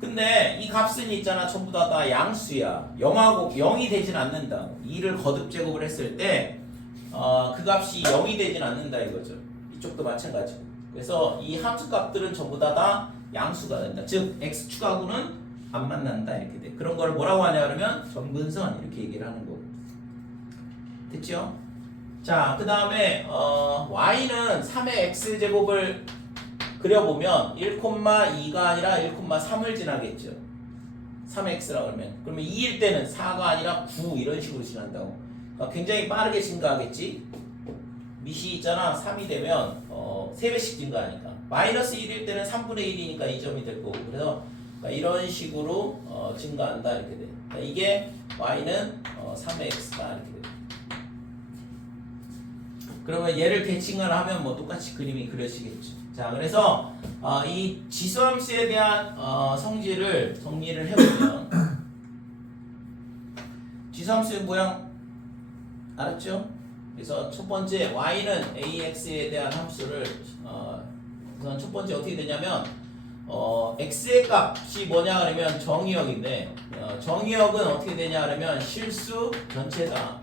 근데 이 값은 있잖아, 전부 다 양수야. 0하고 0이 되진 않는다. 2를 거듭 제곱을 했을 때 그 값이 0이 되진 않는다 이거죠. 이쪽도 마찬가지고. 그래서 이 함수 값들은 전부 다 양수가 된다. 즉 x축하고는 안 만난다 이렇게 돼. 그런 걸 뭐라고 하냐 그러면 점근선 이렇게 얘기를 하는 거고. 됐죠? 자, 그 다음에 y는 3의 x제곱을 그려보면 1,2가 아니라 1,3을 지나겠죠. 3x라고 그러면 2일 때는 4가 아니라 9 이런 식으로 지난다고. 그러니까 굉장히 빠르게 증가하겠지. 밑이 있잖아, 3이 되면 3배씩 증가하니까. 마이너스 1일 때는 3분의 1이니까 2점이 될 거고. 그래서 이런 식으로 증가한다 이렇게 돼. 그러니까 이게 y는 3의 x다 이렇게 돼. 그러면 얘를 대칭을 하면 뭐 똑같이 그림이 그려지겠죠. 자, 그래서 이 지수함수에 대한 성질을 정리를 해보면 지수함수의 모양 알았죠? 그래서 첫 번째 y는 ax에 대한 함수를 우선 첫 번째 어떻게 되냐면 x의 값이 뭐냐 그러면 정의역인데 정의역은 어떻게 되냐 그러면 실수 전체다.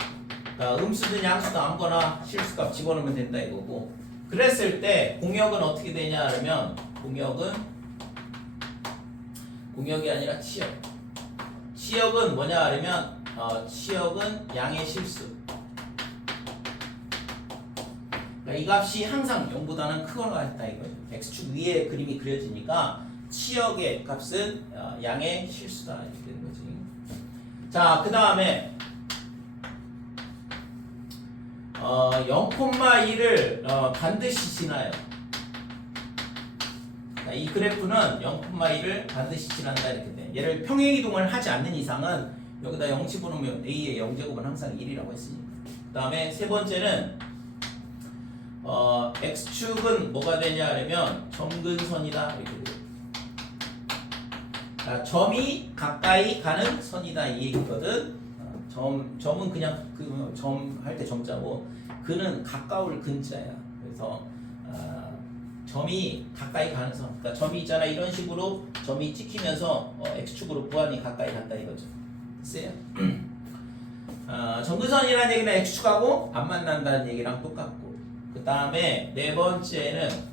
그러니까 음수든 양수든 아무거나 실수값 집어넣으면 된다 이거고, 그랬을 때 공역은 어떻게 되냐 그러면 공역이 아니라 치역. 치역은 뭐냐 그러면 치역은 양의 실수. 그러니까 이 값이 항상 0보다는 크거나 같다 이거죠. x축 위에 그림이 그려지니까 치역의 값은 양의 실수다 이렇게 되는 거지. 자, 그 다음에 0,1을 반드시 지나요. 그러니까 이 그래프는 0,1을 반드시 지난다 이렇게 돼. 얘를 평행이동을 하지 않는 이상은 여기다 0 집어넣으면 a의 0제곱은 항상 1이라고 했으니까. 그 다음에 세 번째는 x축은 뭐가 되냐 하면 점근선이다 이렇게 돼요. 자, 점이 가까이 가는 선이다 이 얘기거든. 점은 그냥 그 점 할 때 점자고 그는 가까울 근자야. 그래서 점이 가까이 가는 선. 그러니까 점이 있잖아, 이런 식으로 점이 찍히면서 x축으로 무한히 가까이 간다 이거죠. 됐어요? 점근선이라는 얘기는 x축하고 안 만난다는 얘기랑 똑같고. 그 다음에 네 번째는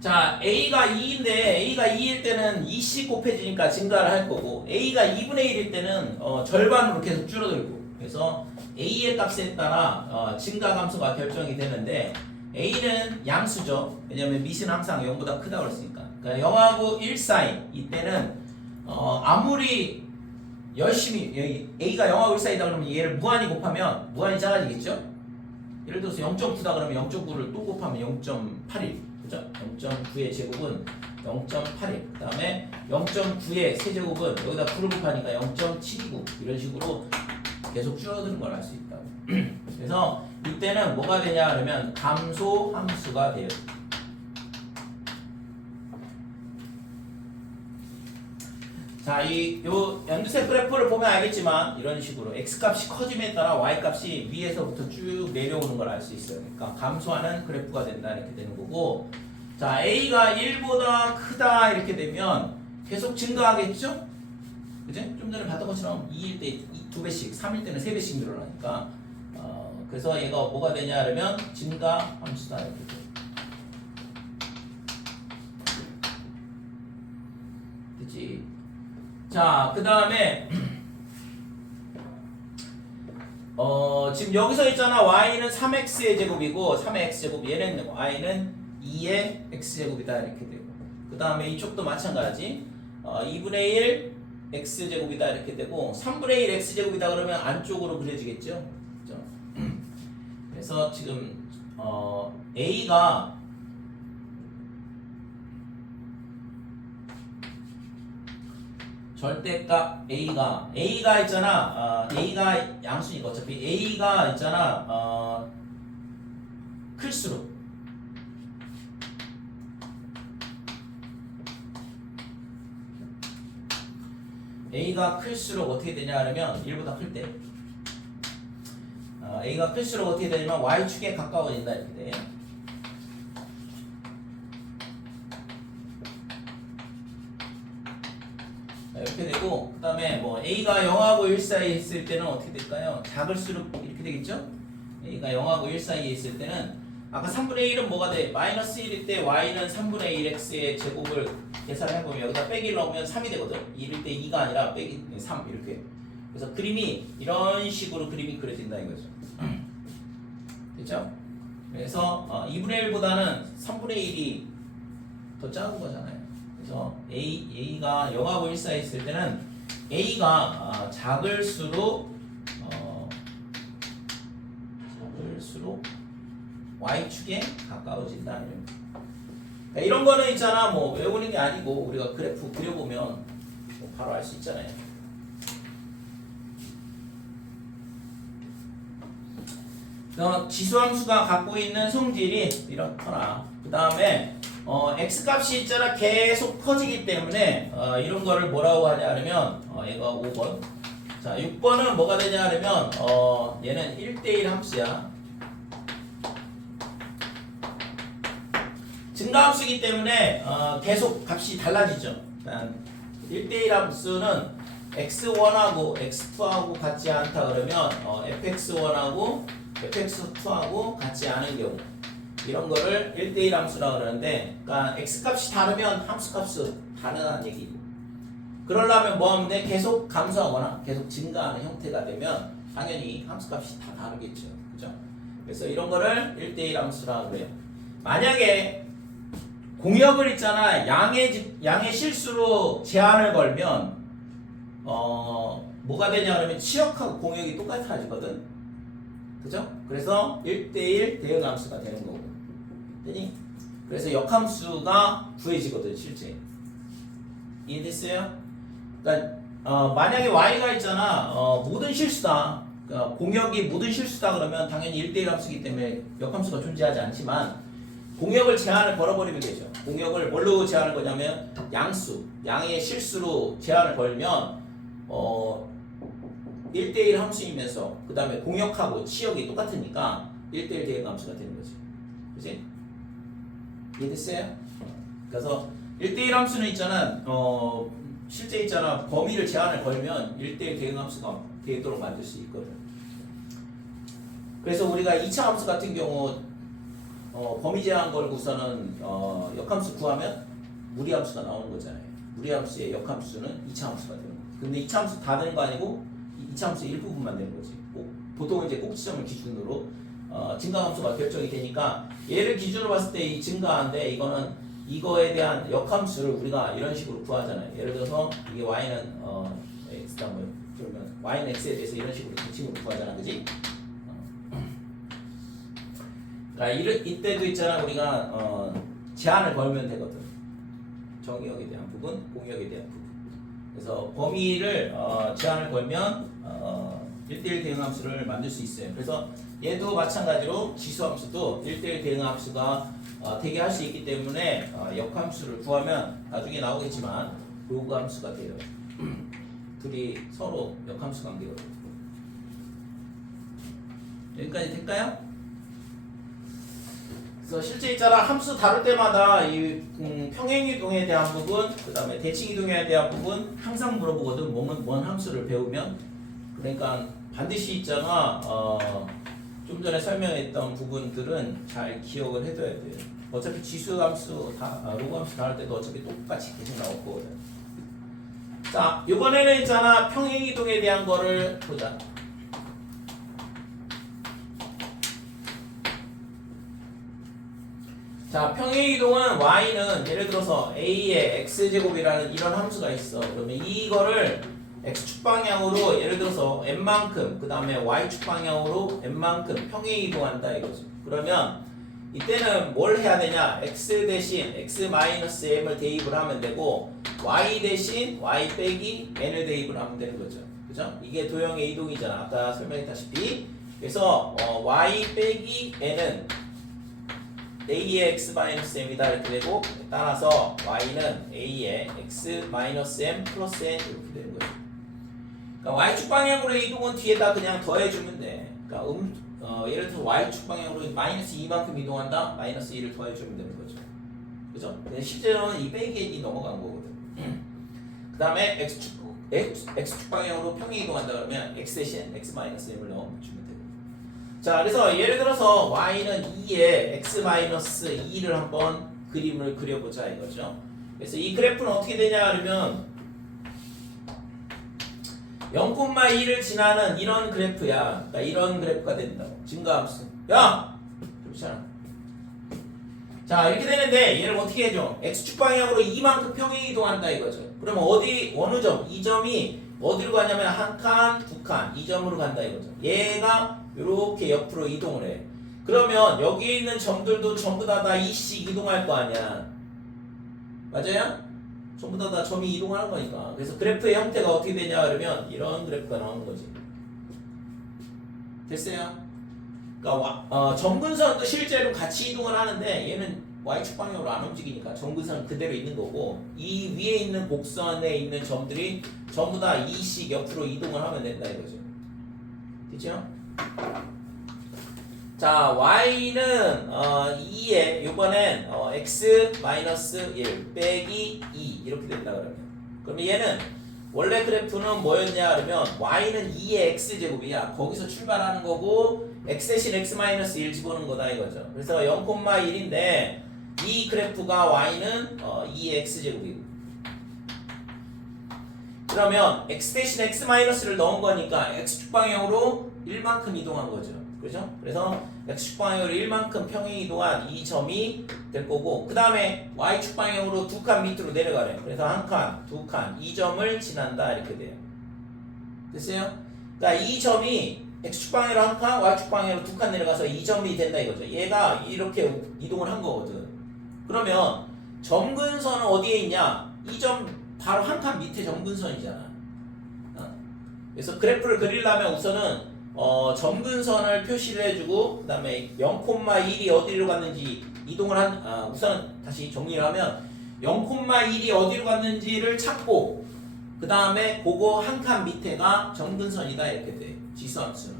자, a가 2인데 a가 2일 때는 2씩 곱해지니까 증가를 할 거고, a가 2분의 1일 때는 절반으로 계속 줄어들고, 그래서 a의 값에 따라 증가 감소가 결정이 되는데 a는 양수죠. 왜냐면 밑은 항상 0보다 크다고 그랬으니까. 그러니까 0하고 1 사이 이때는 아무리 열심히 a가 0하고 1 사이다 그러면 얘를 무한히 곱하면 무한히 작아지겠죠. 예를 들어서 0.9다 그러면 0.9를 또 곱하면 0.81. 그죠? 0.9의 제곱은 0.81. 그 다음에 0.9의 세제곱은 여기다 9를 곱하니까 0.729. 이런 식으로 계속 줄어드는 걸 알 수 있다고. 그래서 이때는 뭐가 되냐 그러면 감소 함수가 돼요. 자, 요 연두색 그래프를 보면 알겠지만 이런 식으로 x값이 커짐에 따라 y값이 위에서부터 쭉 내려오는 걸 알 수 있어요. 그러니까 감소하는 그래프가 된다 이렇게 되는 거고, 자, a가 1보다 크다 이렇게 되면 계속 증가하겠죠? 그죠? 좀 전에 봤던 것처럼 2일 때 2배씩, 3일 때는 3배씩 늘어나니까 그래서 얘가 뭐가 되냐 하면 증가 함수다 이렇게 돼. 그치? 자, 그 다음에 지금 여기서 있잖아. y는 3x의 제곱이고 3의 x제곱, 얘는 y는 2의 x제곱이다 이렇게 되고, 그 다음에 이쪽도 마찬가지 2분의 1 x제곱이다 이렇게 되고 3분의 1 x제곱이다 그러면 안쪽으로 그려지겠죠. 그죠? 그래서 지금 a가 절대값 a가 있잖아. a가 양수니까 어차피 a가 있잖아. 클수록 a가 클수록 어떻게 되냐 하면 1보다 클 때 a가 클수록 어떻게 되냐면 y축에 가까워진다 이렇게 돼. 이렇게 되고, 그 다음에 뭐 a가 0하고 1 사이에 있을 때는 어떻게 될까요? 작을수록 이렇게 되겠죠? a가 0하고 1 사이에 있을 때는 아까 3분의 1은 뭐가 돼? 마이너스 1일 때 y는 3분의 1x의 제곱을 계산해보면 여기다 빼기 넣으면 3이 되거든. 1일 때 2가 아니라 빼기 3 이렇게. 그래서 그림이 이런 식으로 그림이 그려진다 이거죠. 됐죠? 그래서 2분의 1보다는 3분의 1이 더 작은 거잖아요. 그래서 a가 0하고 1 사이에 있을 때는 a가 작을수록 y축에 가까워진다. 그러니까 이런 거는 있잖아. 뭐 외우는 게 아니고 우리가 그래프 그려보면 뭐 바로 알 수 있잖아요. 지수함수가 갖고 있는 성질이 이렇거나, 그 다음에 x값이 있잖아 계속 커지기 때문에 이런 거를 뭐라고 하냐 하면 얘가 5번. 자, 6번은 뭐가 되냐 하면 얘는 1대1 함수야. 증가함수이기 때문에 계속 값이 달라지죠. 1대1 함수는 x1하고 x2하고 같지 않다 그러면 fx1하고 fx2하고 같지 않은 경우, 이런 거를 1대1 함수라고 그러는데, 그러니까 x값이 다르면 함수값이 다르다는 얘기고, 그러려면 뭐 하면 돼? 계속 감소하거나 계속 증가하는 형태가 되면 당연히 함수값이 다 다르겠죠. 그죠? 그래서 이런 거를 1대1 함수라고 그래요. 만약에 공역을 있잖아, 양의 실수로 제한을 걸면 뭐가 되냐 그러면 치역하고 공역이 똑같아지거든. 그죠? 그래서 1대1 대응 함수가 되는 거고. 되니? 그래서 역함수가 구해지거든 실제. 이해됐어요? 그러니까 만약에 y가 있잖아, 모든 실수다. 그러니까 공역이 모든 실수다 그러면 당연히 1대1 함수이기 때문에 역함수가 존재하지 않지만, 공역을 제한을 걸어버리면 되죠. 공역을 뭘로 제한을 거냐면 양의 실수로 제한을 걸면 1대1 함수이면서 그 다음에 공역하고 치역이 똑같으니까 1대1 대응 함수가 되는 거지. 그치? 이해됐어요? 그래서 1대1 함수는 있잖아, 실제 있잖아, 범위를 제한을 걸면 1대1 대응 함수가 되도록 만들 수 있거든. 그래서 우리가 2차 함수 같은 경우 범위 제한 걸고서는 역함수 구하면 무리함수가 나오는 거잖아요. 무리함수의 역함수는 2차 함수가 되는 거죠. 근데 2차 함수 다 되는 거 아니고 2차 함수의 일부분만 되는 거지. 보통 이제 꼭지점을 기준으로 증가함수가 결정이 되니까, 얘를 기준으로 봤을 때 이 증가한데 이거는 이거에 대한 역함수를 우리가 이런 식으로 구하잖아요. 예를 들어서 이게 y는 x다 뭐 그러면 y는 x에 대해서 이런 식으로 대칭으로 구하잖아, 그지? 이때도 있잖아, 우리가 제한을 걸면 되거든. 정의역에 대한 부분, 공역에 대한 부분. 그래서 범위를 제한을 걸면 1대1 대응함수를 만들 수 있어요. 그래서 얘도 마찬가지로 지수함수도 1대1 대응함수가 되게 할 수 있기 때문에 역함수를 구하면 나중에 나오겠지만 로그함수가 돼요. 둘이 서로 역함수 관계거든요. 여기까지 될까요? 그래서 실제 있잖아, 함수 다룰 때마다 이 평행이동에 대한 부분, 그 다음에 대칭이동에 대한 부분 항상 물어보거든. 뭔 함수를 배우면. 그러니까 반드시 있잖아, 좀 전에 설명했던 부분들은 잘 기억을 해둬야 돼요. 어차피 지수함수 로그함수 다 할 때도 어차피 똑같이 계속 나올 거거든. 자, 이번에는 있잖아 평행이동에 대한 거를 보자. 자, 평행이동은 y는 예를 들어서 a의 x제곱이라는 이런 함수가 있어. 그러면 이거를 x축 방향으로 예를 들어서 n만큼, 그 다음에 y축 방향으로 n만큼 평행이동한다 이거죠. 그러면 이때는 뭘 해야 되냐? x 대신 x-m을 대입을 하면 되고 y 대신 y 빼기 n을 대입을 하면 되는 거죠. 그죠? 이게 도형의 이동이잖아. 아까 설명했다시피. 그래서 y 빼기 n은 a의 x-m이다 이렇게 되고, 따라서 y는 a의 x-m 플러스 n 이렇게 되는 거죠. 그러니까 y축 방향으로의 이동은 뒤에다 그냥 더해주면 돼. 그러니까 예를 들어서 y축 방향으로 마이너스 2만큼 이동한다? 마이너스 2를 더해주면 되는 거죠. 그죠? 근데 실제로는 이 빼기 n이 넘어간 거거든. 그 다음에 x축 방향으로 평행 이동한다 그러면 x 대신 x-m을 넣어주면 되고. 자, 그래서 예를 들어서 y는 2에 x-2를 한번 그림을 그려보자 이거죠. 그래서 이 그래프는 어떻게 되냐 그러면 0,2를 지나는 이런 그래프야. 그러니까 이런 그래프가 된다고. 증가함수. 야! 그렇잖아. 자, 이렇게 되는데 얘를 어떻게 해줘? x축 방향으로 이만큼 평행 이동한다 이거죠. 그러면 어느 점? 이 점이 어디로 가냐면 한 칸, 두 칸, 이 점으로 간다 이거죠. 얘가 이렇게 옆으로 이동을 해. 그러면 여기 있는 점들도 전부 다 2씩 이동할 거 아니야. 맞아요? 전부 다 점이 이동하는 거니까. 그래서 그래프의 형태가 어떻게 되냐 그러면 이런 그래프가 나오는 거지. 됐어요? 그러니까 점근선도 실제로 같이 이동을 하는데 얘는 y축 방향으로 안 움직이니까 점근선은 그대로 있는 거고, 이 위에 있는 곡선에 있는 점들이 전부 다 2씩 옆으로 이동을 하면 된다 이거죠. 됐죠? 자, y는 2에 요번엔 x-1 빼기 2 이렇게 된다 그러면 얘는 원래 그래프는 뭐였냐 그러면 y는 2의 x제곱이야. 거기서 출발하는 거고 x 대신 x-1 집어넣는 거다 이거죠. 그래서 0,1인데 이 그래프가 y는 2의 x제곱이고, 그러면 x 대신 x-를 넣은 거니까 x축 방향으로 1만큼 이동한 거죠. 그죠? 그래서 x축 방향으로 1만큼 평행 이동한 이 점이 될 거고, 그 다음에 y축 방향으로 두 칸 밑으로 내려가래. 그래서 한 칸, 두 칸, 이 점을 지난다 이렇게 돼요. 됐어요? 그러니까 이 점이 x축 방향으로 한 칸, y축 방향으로 두 칸 내려가서 이 점이 된다 이거죠. 얘가 이렇게 이동을 한 거거든. 그러면 점근선은 어디에 있냐? 이 점 바로 한 칸 밑에 점근선이잖아. 그래서 그래프를 그리려면 우선은 점근선을 표시를 해주고, 그 다음에 0,1이 어디로 갔는지 이동을 우선 다시 정리를 하면 0,1이 어디로 갔는지를 찾고, 그 다음에 그거 한 칸 밑에가 점근선이다 이렇게 돼. 지수함수는.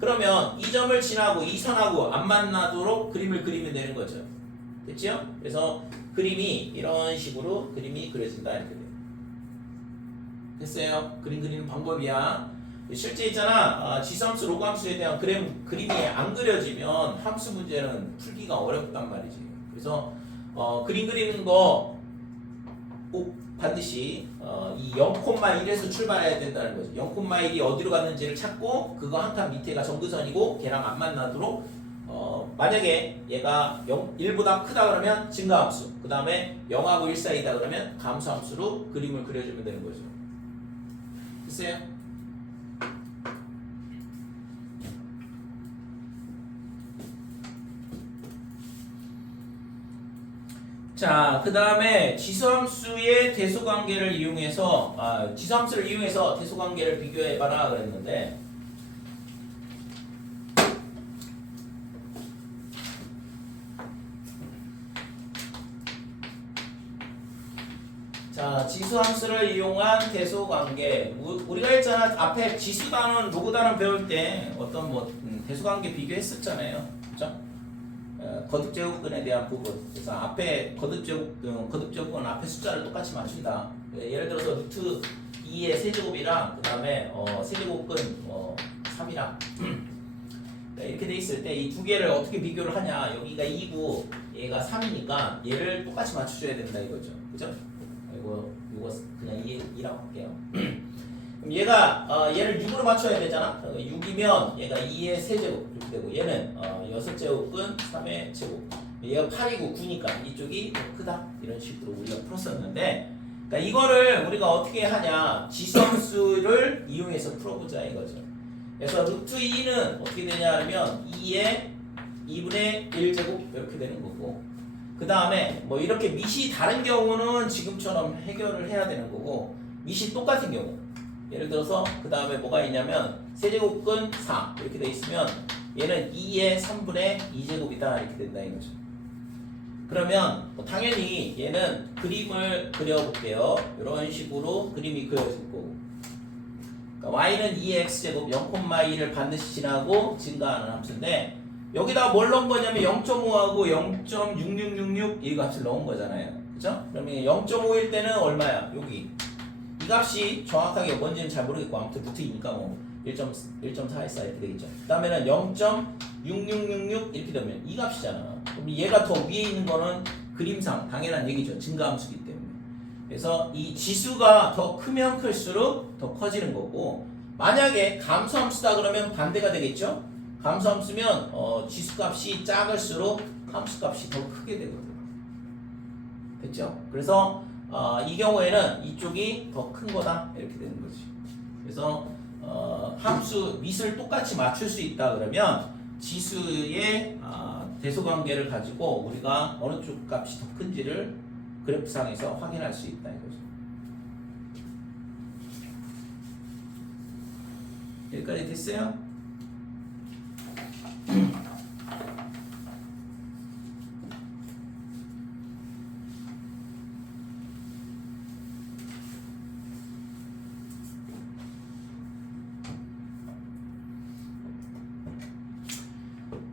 그러면 이 점을 지나고 이 선하고 안 만나도록 그림을 그리면 되는 거죠. 됐죠? 그래서 그림이 이런 식으로 그림이 그려진다 이렇게 돼. 됐어요? 그림 그리는 방법이야. 실제 있잖아, 지수함수, 로그함수에 대한 그림이 안 그려지면 함수 문제는 풀기가 어렵단 말이지. 그래서 그림 그리는 거 꼭 반드시 이 0,1에서 출발해야 된다는 거죠. 0,1이 어디로 갔는지를 찾고, 그거 한 칸 밑에가 점근선이고 걔랑 안 만나도록 만약에 얘가 1보다 크다 그러면 증가함수, 그 다음에 0하고 1 사이다 그러면 감수함수로 그림을 그려주면 되는 거죠. 됐어요? 자, 그 다음에 지수함수의 대소관계를 이용해서 지수함수를 이용해서 대소관계를 비교해봐라 그랬는데, 자, 지수함수를 이용한 대소관계. 우리가 했잖아, 앞에 지수단원, 로그단원 배울 때 어떤 대소관계 비교했었잖아요. 그죠? 거듭제곱근에 대한 부분. 그래서 앞에 거듭제곱근 앞에 숫자를 똑같이 맞춘다. 예를 들어서 루트 2의 세제곱이랑 그 다음에 세제곱근 3이랑 이렇게 돼 있을 때 이 두 개를 어떻게 비교를 하냐. 여기가 2고 얘가 3이니까 얘를 똑같이 맞춰줘야 된다 이거죠. 그죠? 이거 그냥 2라고 할게요. 그럼 얘가 얘를 6으로 맞춰야 되잖아. 6이면 얘가 2의 세제곱 이렇게 되고 얘는 6제곱은 3의 제곱. 얘가 8이고 9니까 이쪽이 더 크다. 이런 식으로 우리가 풀었었는데 그러니까 이거를 우리가 어떻게 하냐. 지성수를 이용해서 풀어보자 이거죠. 그래서 루트 2는 어떻게 되냐 하면 2의 2분의 1제곱 이렇게 되는 거고 그 다음에 뭐 이렇게 밑이 다른 경우는 지금처럼 해결을 해야 되는 거고 밑이 똑같은 경우 예를 들어서 그 다음에 뭐가 있냐면 세제곱근 4 이렇게 돼 있으면 얘는 2의 3분의 2제곱이다 이렇게 된다 이거죠. 그러면 뭐 당연히 얘는 그림을 그려볼게요. 이런 식으로 그림이 그려질 거고 그러니까 y는 2의 x제곱 0,2를 반드시 지나고 증가하는 함수인데 여기다 뭘 넣은 거냐면 0.5하고 0.6666 이 값을 넣은 거잖아요. 그죠? 그러면 0.5일 때는 얼마야? 여기 이 값이 정확하게 뭔지는 잘 모르겠고 아무튼 루트 2니까 뭐 1.414 이렇게 되겠죠. 그 다음에는 0.6666 이렇게 되면 이 값이잖아. 그럼 얘가 더 위에 있는 거는 그림상 당연한 얘기죠. 증가함수기 때문에. 그래서 이 지수가 더 크면 클수록 더 커지는 거고 만약에 감소함수다 그러면 반대가 되겠죠. 감소함수면 지수값이 작을수록 함수값이 더 크게 되거든. 됐죠? 그래서 이 경우에는 이쪽이 더 큰 거다 이렇게 되는 거지. 그래서 함수 밑을 똑같이 맞출 수 있다 그러면 지수의 대소관계를 가지고 우리가 어느 쪽 값이 더 큰지를 그래프상에서 확인할 수 있다 이거죠. 여기까지 됐어요?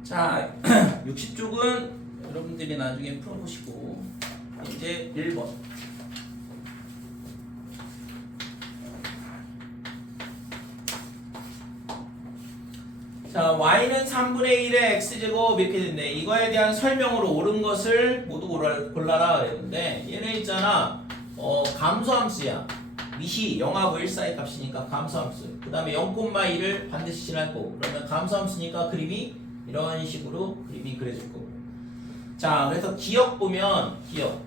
자, 60쪽은 여러분들이 나중에 풀어보시고 이제 1번 자, y는 3분의 1의 x제곱 이렇게 됐네. 이거에 대한 설명으로 옳은 것을 모두 골라라 그랬는데 얘는 있잖아 감소함수야. 밑이 0하고 1 사이 값이니까 감소함수. 그 다음에 0,2를 반드시 지날 거고 그러면 감소함수니까 그림이 이런 식으로 그림이 그려질 거고 자 그래서 기억 보면 기억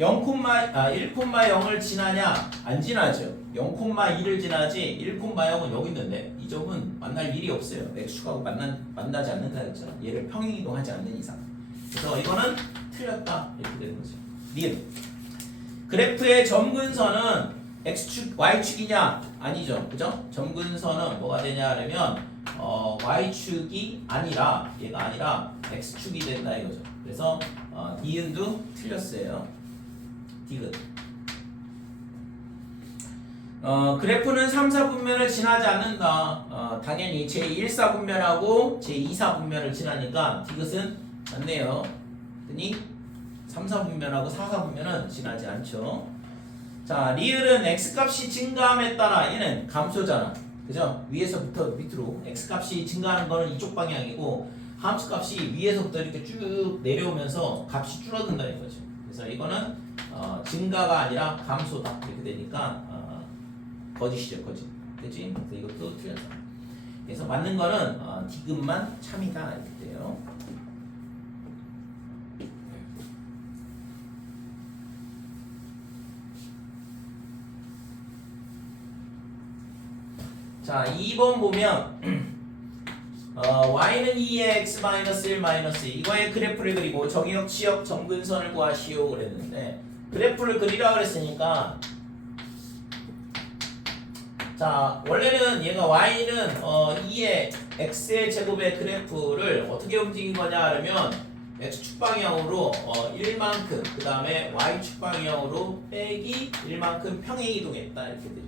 1,0을 지나냐 안 지나죠. 0,2를 지나지 1,0은 여기 있는데 이 점은 만날 일이 없어요. x축하고 만나지 않는다 했잖아. 얘를 평행이동하지 않는 이상. 그래서 이거는 틀렸다 이렇게 되는 거죠. 니은 그래프의 점근선은 x축 y축이냐 아니죠. 그죠? 점근선은 뭐가 되냐 하면 y축이 아니라 얘가 아니라 x축이 된다 이거죠. 그래서 니은도 틀렸어요. 디귿 그래프는 3, 4분면을 지나지 않는다. 당연히 제1사분면하고 제2사분면을 지나니까 디귿은 맞네요. 그랬더니 3, 4분면하고 4, 4분면은 지나지 않죠. 자, 리을은 x값이 증가함에 따라 얘는 감소잖아. 그죠? 위에서부터 밑으로 x값이 증가하는 거는 이쪽 방향이고 함수값이 위에서부터 이렇게 쭉 내려오면서 값이 줄어든다는 거죠. 그래서 이거는 증가가 아니라 감소다 이렇게 되니까 거짓이죠, 거짓. 그치? 그래서 이것도 틀렸다. 그래서 맞는 거는 디귿만 참이다 이렇게 돼요. 자, 2번 보면 y는 2의 x-1 이거의 그래프를 그리고 정의역, 치역, 점근선을 구하시오 그랬는데 그래프를 그리라 그랬으니까 자 원래는 얘가 y는 2의 x의 제곱의 그래프를 어떻게 움직인 거냐 하면 x축 방향으로 1만큼 그 다음에 y축 방향으로 빼기 1만큼 평행 이동했다 이렇게 되죠.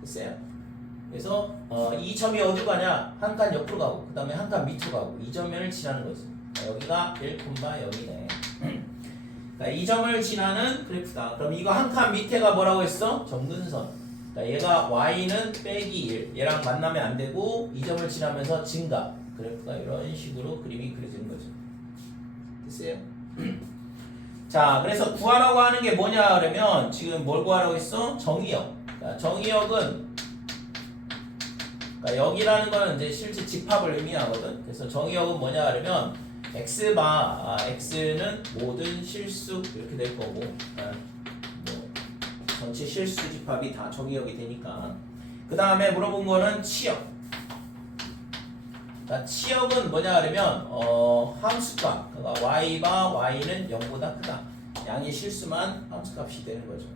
됐어요? 그래서 이 점이 어디로 가냐? 한 칸 옆으로 가고 그 다음에 한 칸 밑으로 가고 이 점을 지나는 거지. 여기가 1,0이네. 그러니까 이 점을 지나는 그래프다. 그럼 이거 한 칸 밑에가 뭐라고 했어? 점근선. 그러니까 얘가 y는 빼기 1 얘랑 만나면 안 되고 이 점을 지나면서 증가. 그래프가 이런 식으로 그림이 그려지는 거죠. 됐어요? 자, 그래서 구하라고 하는 게 뭐냐 그러면 지금 뭘 구하라고 했어? 정의역. 그러니까 정의역은 그러니까 여기라는 거는 이제 실제 집합을 의미하거든. 그래서 정의역은 뭐냐 그러면 x는 모든 실수 이렇게 될 거고, 뭐 전체 실수 집합이 다 정의역이 되니까. 그 다음에 물어본 거는 치역. 그러니까 치역은 뭐냐 그러면 함수값. 그러니까 y가 y는 0보다 크다. 양의 실수만 함수값이 되는 거죠.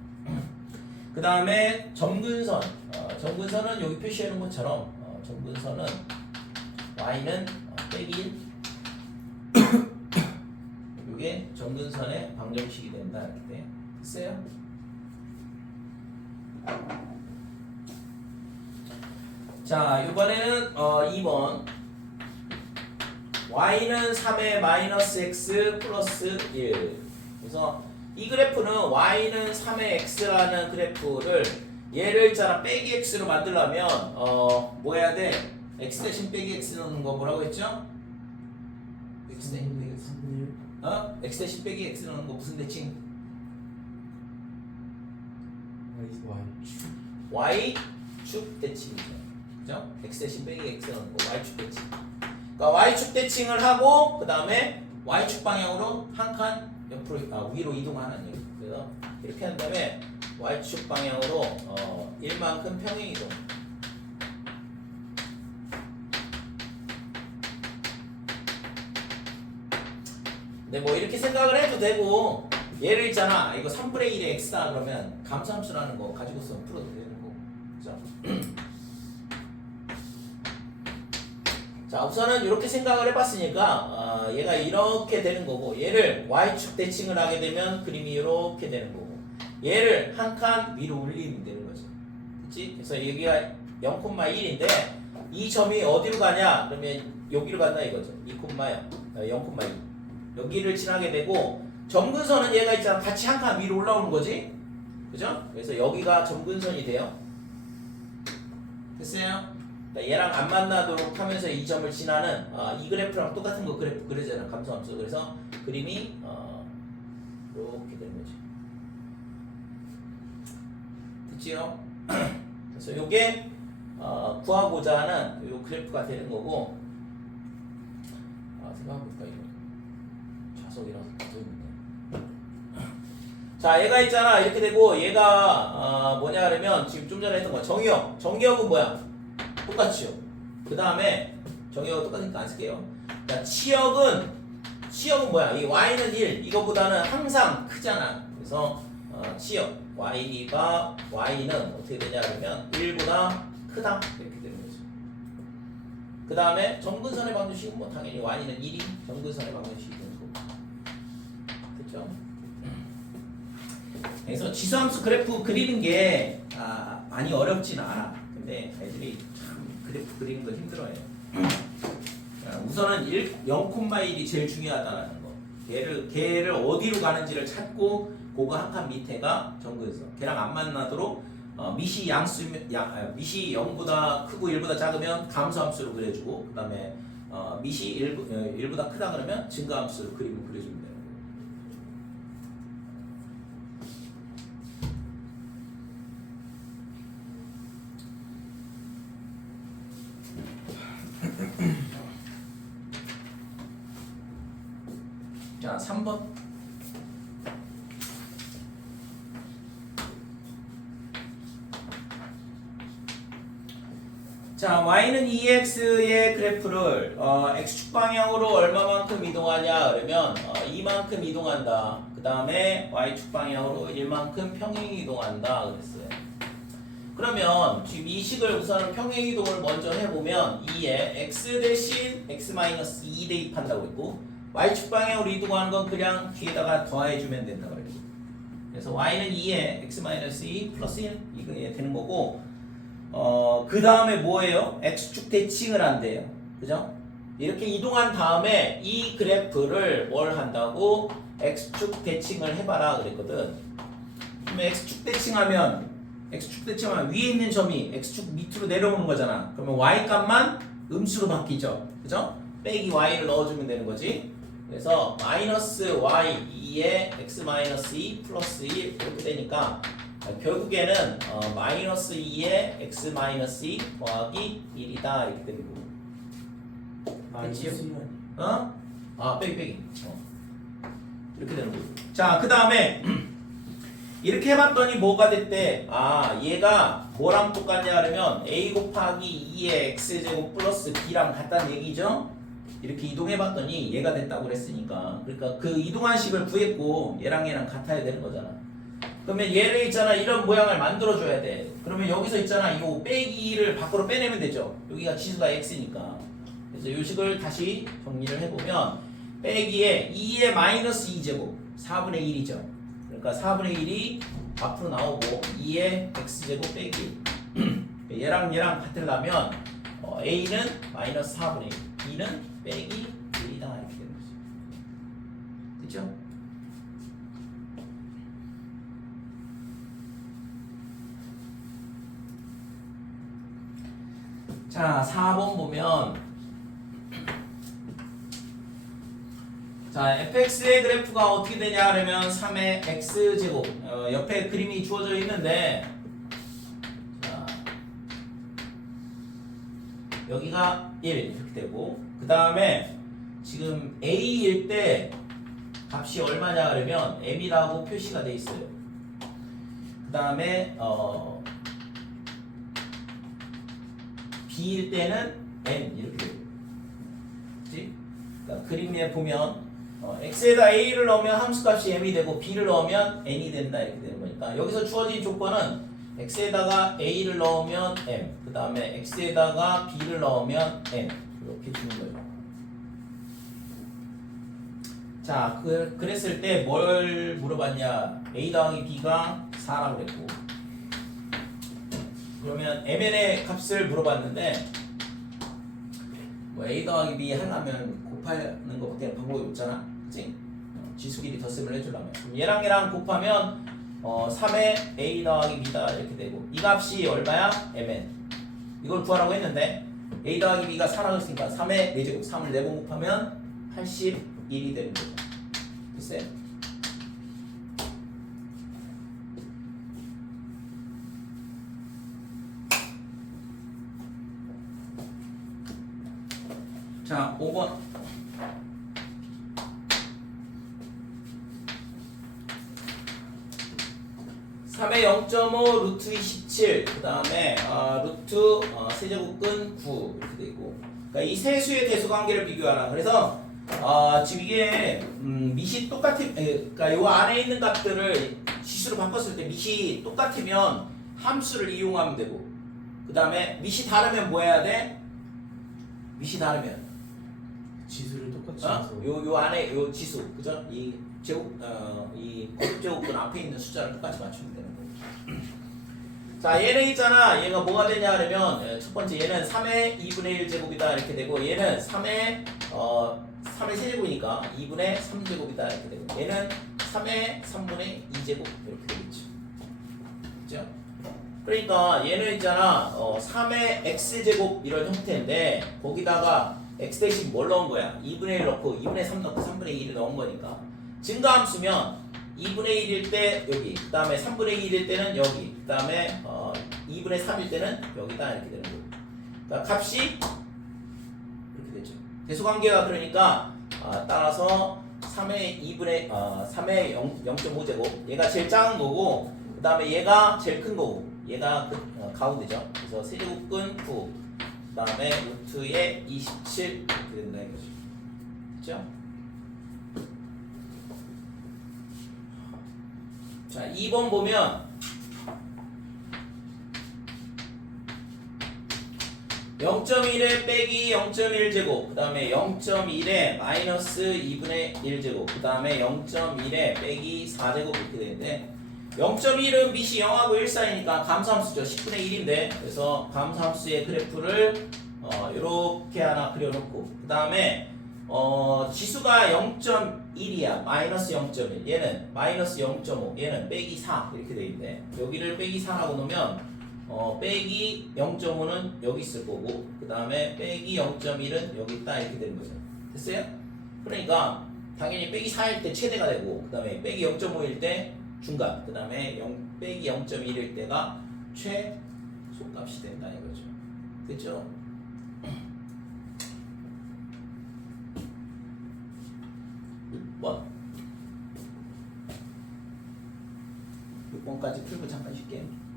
그 다음에 점근선. 점근선은 여기 표시해 놓은 것처럼 점근선은 y는 빼기 1. 이게 점근선의 방정식이 된다 이렇게 돼. 됐어요? 자, 이번에는 2번. y는 3의 마이너스 x 플러스 1. 그래서 이 그래프는 y는 3의 x라는 그래프를 얘를 있잖아 빼기 x로 만들려면 뭐 해야 돼? x 대신 빼기 x 넣는 거 뭐라고 했죠? x 대신 빼기 x. x 대신 빼기 x 넣는 거 무슨 대칭? y축 대칭이죠. 그죠? x 대신 빼기 x 넣는 거 y축 대칭. 그러니까 y축 대칭을 하고 그 다음에 y축 방향으로 한 칸 옆으로 위로 이동하는 일. 그래서 이렇게 한 다음에 y축 방향으로 1만큼 평행 이동. 근데 뭐 이렇게 생각을 해도 되고 얘를 있잖아 이거 3분의 1의 x다 그러면 감소함수라는 거 가지고서 풀어도 되는 거고. 그죠? 자, 우선은 이렇게 생각을 해봤으니까 얘가 이렇게 되는 거고 얘를 y축 대칭을 하게 되면 그림이 이렇게 되는 거고 얘를 한 칸 위로 올리면 되는 거죠. 그치? 그래서 여기가 0,1인데 이 점이 어디로 가냐? 그러면 여기로 간다 이거죠. 0,2 여기를 지나게 되고 점근선은 얘가 있잖아 같이 한 칸 위로 올라오는 거지. 그죠? 그래서 여기가 점근선이 돼요. 됐어요? 얘랑 안 만나도록 하면서 이 점을 지나는 이 그래프랑 똑같은 거 그래프 그려잖아 감소함수. 그래서 그림이 이렇게 되는 거지. 됐지요? 그래서 요게 구하고자 하는 요 그래프가 되는 거고. 생각해볼까 이거 좌석이라서 붙어있네. 자, 얘가 있잖아 이렇게 되고 얘가 뭐냐 그러면 지금 좀 전에 했던 거 정의역. 정의역은 뭐야? 똑같이요. 그 다음에 정의역은 똑같으니까 안 쓸게요. 자, 치역은 뭐야? 이 y는 1 이거보다는 항상 크잖아. 그래서 치역 y는 어떻게 되냐 그러면 1보다 크다 이렇게 되는 거죠. 그 다음에 점근선의 방정식은 뭐 당연히 y는 1이 점근선의 방정식이 되는 거고. 됐죠? 그래서 지수함수 그래프 그리는 게 많이 어렵진 않아. 근데 애들이 그래프 그리는 거 힘들어해요. 우선은 0,1이 제일 중요하다는 거. 걔를 어디로 가는지를 찾고 그거 한 칸 밑에가 점근선. 걔랑 안 만나도록 미시 0보다 크고 1보다 작으면 감소함수로 그려주고 그 다음에 미시 1보다 크다 그러면 증가함수로 그림을 그려주면 돼요. 자, 3번. 자, y는 2x의 그래프를 x축 방향으로 얼마만큼 이동하냐 그러면 2만큼 이동한다. 그 다음에 y축 방향으로 1만큼 평행 이동한다 그랬어요. 그러면 지금 이 식을 우선 평행 이동을 먼저 해보면 2에 x 대신 x-2 대입한다고 했고 y축 방향으로 이동하는 건 그냥 뒤에다가 더해주면 된다 그랬고 그래서 y는 2에 x-2 플러스 1 이게 되는 거고 그 다음에 뭐예요? x축 대칭을 한대요. 그죠? 이렇게 이동한 다음에 이 그래프를 뭘 한다고? x축 대칭을 해봐라 그랬거든. 그러면 x축 대칭하면 위에 있는 점이 x축 밑으로 내려오는 거잖아. 그러면 y 값만 음수로 바뀌죠. 그죠? 빼기 y를 넣어주면 되는 거지. 그래서 마이너스 y 2에 x 마이너스 2 플러스 1 이렇게 되니까 결국에는 마이너스 2에 x 마이너스 2 더하기 1이다 이렇게 되는 거고. 마이너스 어? 아 빼기. 이렇게 되는 거고. 자, 그 다음에 이렇게 해봤더니 뭐가 됐대? 아, 얘가 뭐랑 똑같냐 하면 a 곱하기 2의 x제곱 플러스 b랑 같다는 얘기죠? 이렇게 이동해봤더니 얘가 됐다고 그랬으니까, 그러니까 그 이동한 식을 구했고 얘랑 같아야 되는 거잖아. 그러면 얘를 있잖아, 이런 모양을 만들어줘야 돼. 그러면 여기서 있잖아, 이거 빼기를 밖으로 빼내면 되죠. 여기가 지수가 x니까. 그래서 이 식을 다시 정리를 해보면 빼기에 2의 마이너스 2제곱 4분의 1이죠. 그러니까 4분의 1이 앞으로 나오고 2의 x제곱 빼기 얘랑 같으려면 a는 마이너스 4분의 1, b는 빼기 1이다 이렇게 되는 거죠. 됐죠? 자, 4번 보면 자, fx의 그래프가 어떻게 되냐 하면 3의 x제곱 옆에 그림이 주어져 있는데 자, 여기가 1 이렇게 되고 그 다음에 지금 a일 때 값이 얼마냐 하면 m이라고 표시가 돼 있어요. 그 다음에 b일 때는 n 이렇게 되고 그치? 그러니까 그림에 보면 x에다 a를 넣으면 함수값이 m이 되고 b를 넣으면 n이 된다 이렇게 되는 거니까 여기서 주어진 조건은 x에다가 a를 넣으면 m, 그 다음에 x에다가 b를 넣으면 n 이렇게 주는 거예요. 자, 그랬을 때 뭘 물어봤냐? a 더하기 b가 4라고 그랬고 그러면 mn의 값을 물어봤는데 뭐 a 더하기 b 하려면 곱하는 것밖에 방법이 없잖아, 그치? 지수끼리 덧셈을 해주려면 그럼 얘랑 곱하면 3의 a 더하기 b다 이렇게 되고 이 값이 얼마야? mn 이걸 구하라고 했는데 a 더하기 b가 4라고 했으니까 3의 4제곱 3을 4번 곱하면 81이 되는 거죠. 됐어요? 자, 5번 3의 0.5 루트 27 그 다음에 루트 세제곱근 9 이렇게 되고 그러니까 이 세 수의 대수관계를 비교하라. 그래서 지금 이게 밑이 그러니까 요 안에 있는 값들을 지수로 바꿨을 때 밑이 똑같으면 함수를 이용하면 되고 그 다음에 밑이 다르면 뭐 해야 돼? 밑이 다르면 지수를 똑같이 해서 요 안에 요 지수 그죠? 이 제곱 이 곱제곱근 앞에 있는 숫자를 똑같이 맞추면 되는 거고. 자, 얘는 있잖아. 얘가 뭐가 되냐 하면 첫 번째 얘는 3의 2분의 1 제곱이다 이렇게 되고 얘는 3의 3의 세제곱이니까 2분의 3제곱이다 이렇게 되고 얘는 3의 3분의 2제곱 이렇게 되겠죠. 그죠? 그러니까 얘는 있잖아 3의 x제곱 이런 형태인데 거기다가 x 대신 뭘 넣은 거야? 2분의 1 넣고 2분의 3 넣고 3분의 2를 넣은 거니까 증가함수면 2분의 1일 때 여기 그 다음에 3분의 2일 때는 여기 그 다음에 2분의 3일 때는 여기다 이렇게 되는 거고 그러니까 값이 이렇게 되죠. 대수관계가 그러니까 따라서 3의 2분의 3의 0.5제곱 얘가 제일 작은 거고 그 다음에 얘가 제일 큰 거고 얘가 가운데죠. 그래서 세제곱근 9 그 다음에 루트에 27 이렇게 된다 이거죠. 그렇죠? 자, 2번 보면 0.1에 빼기 0.1제곱 그 다음에 0.1에 마이너스 2분의 1제곱 그 다음에 0.1에 빼기 4제곱 이렇게 되는데 0.1은 밑이 0하고 1 사이니까 감소함수죠. 10분의 1인데 그래서 감소함수의 그래프를 이렇게 하나 그려놓고 그 다음에 지수가 0.1이야. 마이너스 0.1 얘는 마이너스 0.5 얘는 빼기 4 이렇게 돼 있는데 여기를 빼기 4라고 놓으면 빼기 0.5는 여기 있을 거고 그 다음에 빼기 0.1은 여기 있다 이렇게 되는 거죠. 됐어요? 그러니까 당연히 빼기 4일 때 최대가 되고 그 다음에 빼기 0.5일 때 중간 그 다음에 빼기 0.1일 때가 최소값이 된다 이거죠. 그쵸? 6번 6번까지 풀고 잠깐 쉴게요.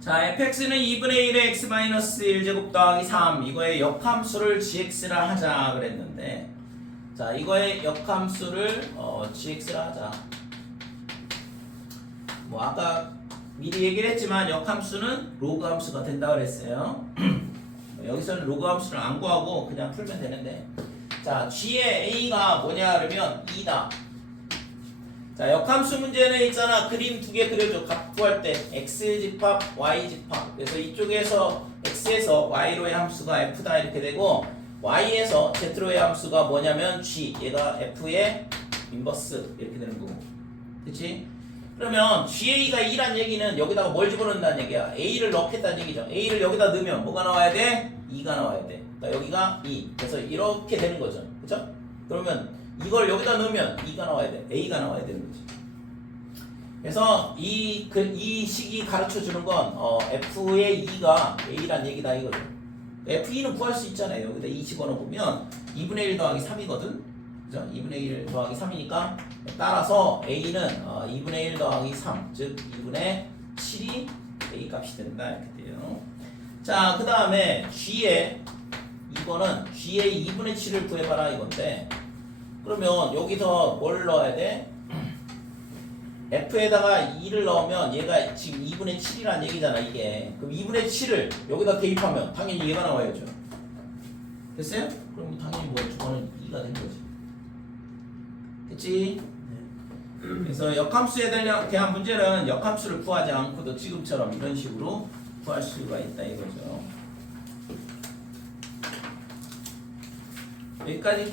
자, fx는 2분의 1의 x-1제곱 더하기 3 이거의 역함수를 gx라 하자 그랬는데 자, 이거의 역함수를 gx라 하자. 뭐 아까 미리 얘기를 했지만 역함수는 로그 함수가 된다 그랬어요. 여기서는 로그 함수를 안 구하고 그냥 풀면 되는데 자, g의 a가 뭐냐 그러면 2다. 자, 역함수 문제는 있잖아. 그림 두 개 그려줘. 값 구할 때 x 집합, y 집합. 그래서 이쪽에서 x에서 y로의 함수가 f다 이렇게 되고 y에서 z로의 함수가 뭐냐면 g. 얘가 f의 인버스 이렇게 되는 거고. 그치? 그러면 GA가 2란 얘기는 여기다가 뭘 집어넣는다는 얘기야? A를 넣겠다는 얘기죠. A를 여기다 넣으면 뭐가 나와야 돼? 2가 나와야 돼. 그러니까 여기가 2. 그래서 이렇게 되는 거죠. 그쵸? 그러면 이걸 여기다 넣으면 2가 나와야 돼. A가 나와야 되는 거지. 그래서 이 식이 가르쳐 주는 건 F의 2가 A란 얘기다 이거죠. F2는 구할 수 있잖아요. 여기다 2 집어넣으면 2분의 1 더하기 3이거든. 그죠? 2분의 1 더하기 3이니까 따라서 A는 2분의 1 더하기 3, 즉 2분의 7이 A 값이 된다 이렇게 돼요. 자, 그 다음에 G의 이거는 G의 2분의 7을 구해봐라 이건데 그러면 여기서 뭘 넣어야 돼? F에다가 2를 넣으면 얘가 지금 2분의 7이란 얘기잖아 이게. 그럼 2분의 7을 여기다 대입하면 당연히 얘가 나와야죠. 됐어요? 그럼 당연히 뭐 저거는 2가 된 거지. 됐지? 그래서 역함수에 대한 문제는 역함수를 구하지 않고도 지금처럼 이런 식으로 구할 수가 있다 이거죠. 여기까지.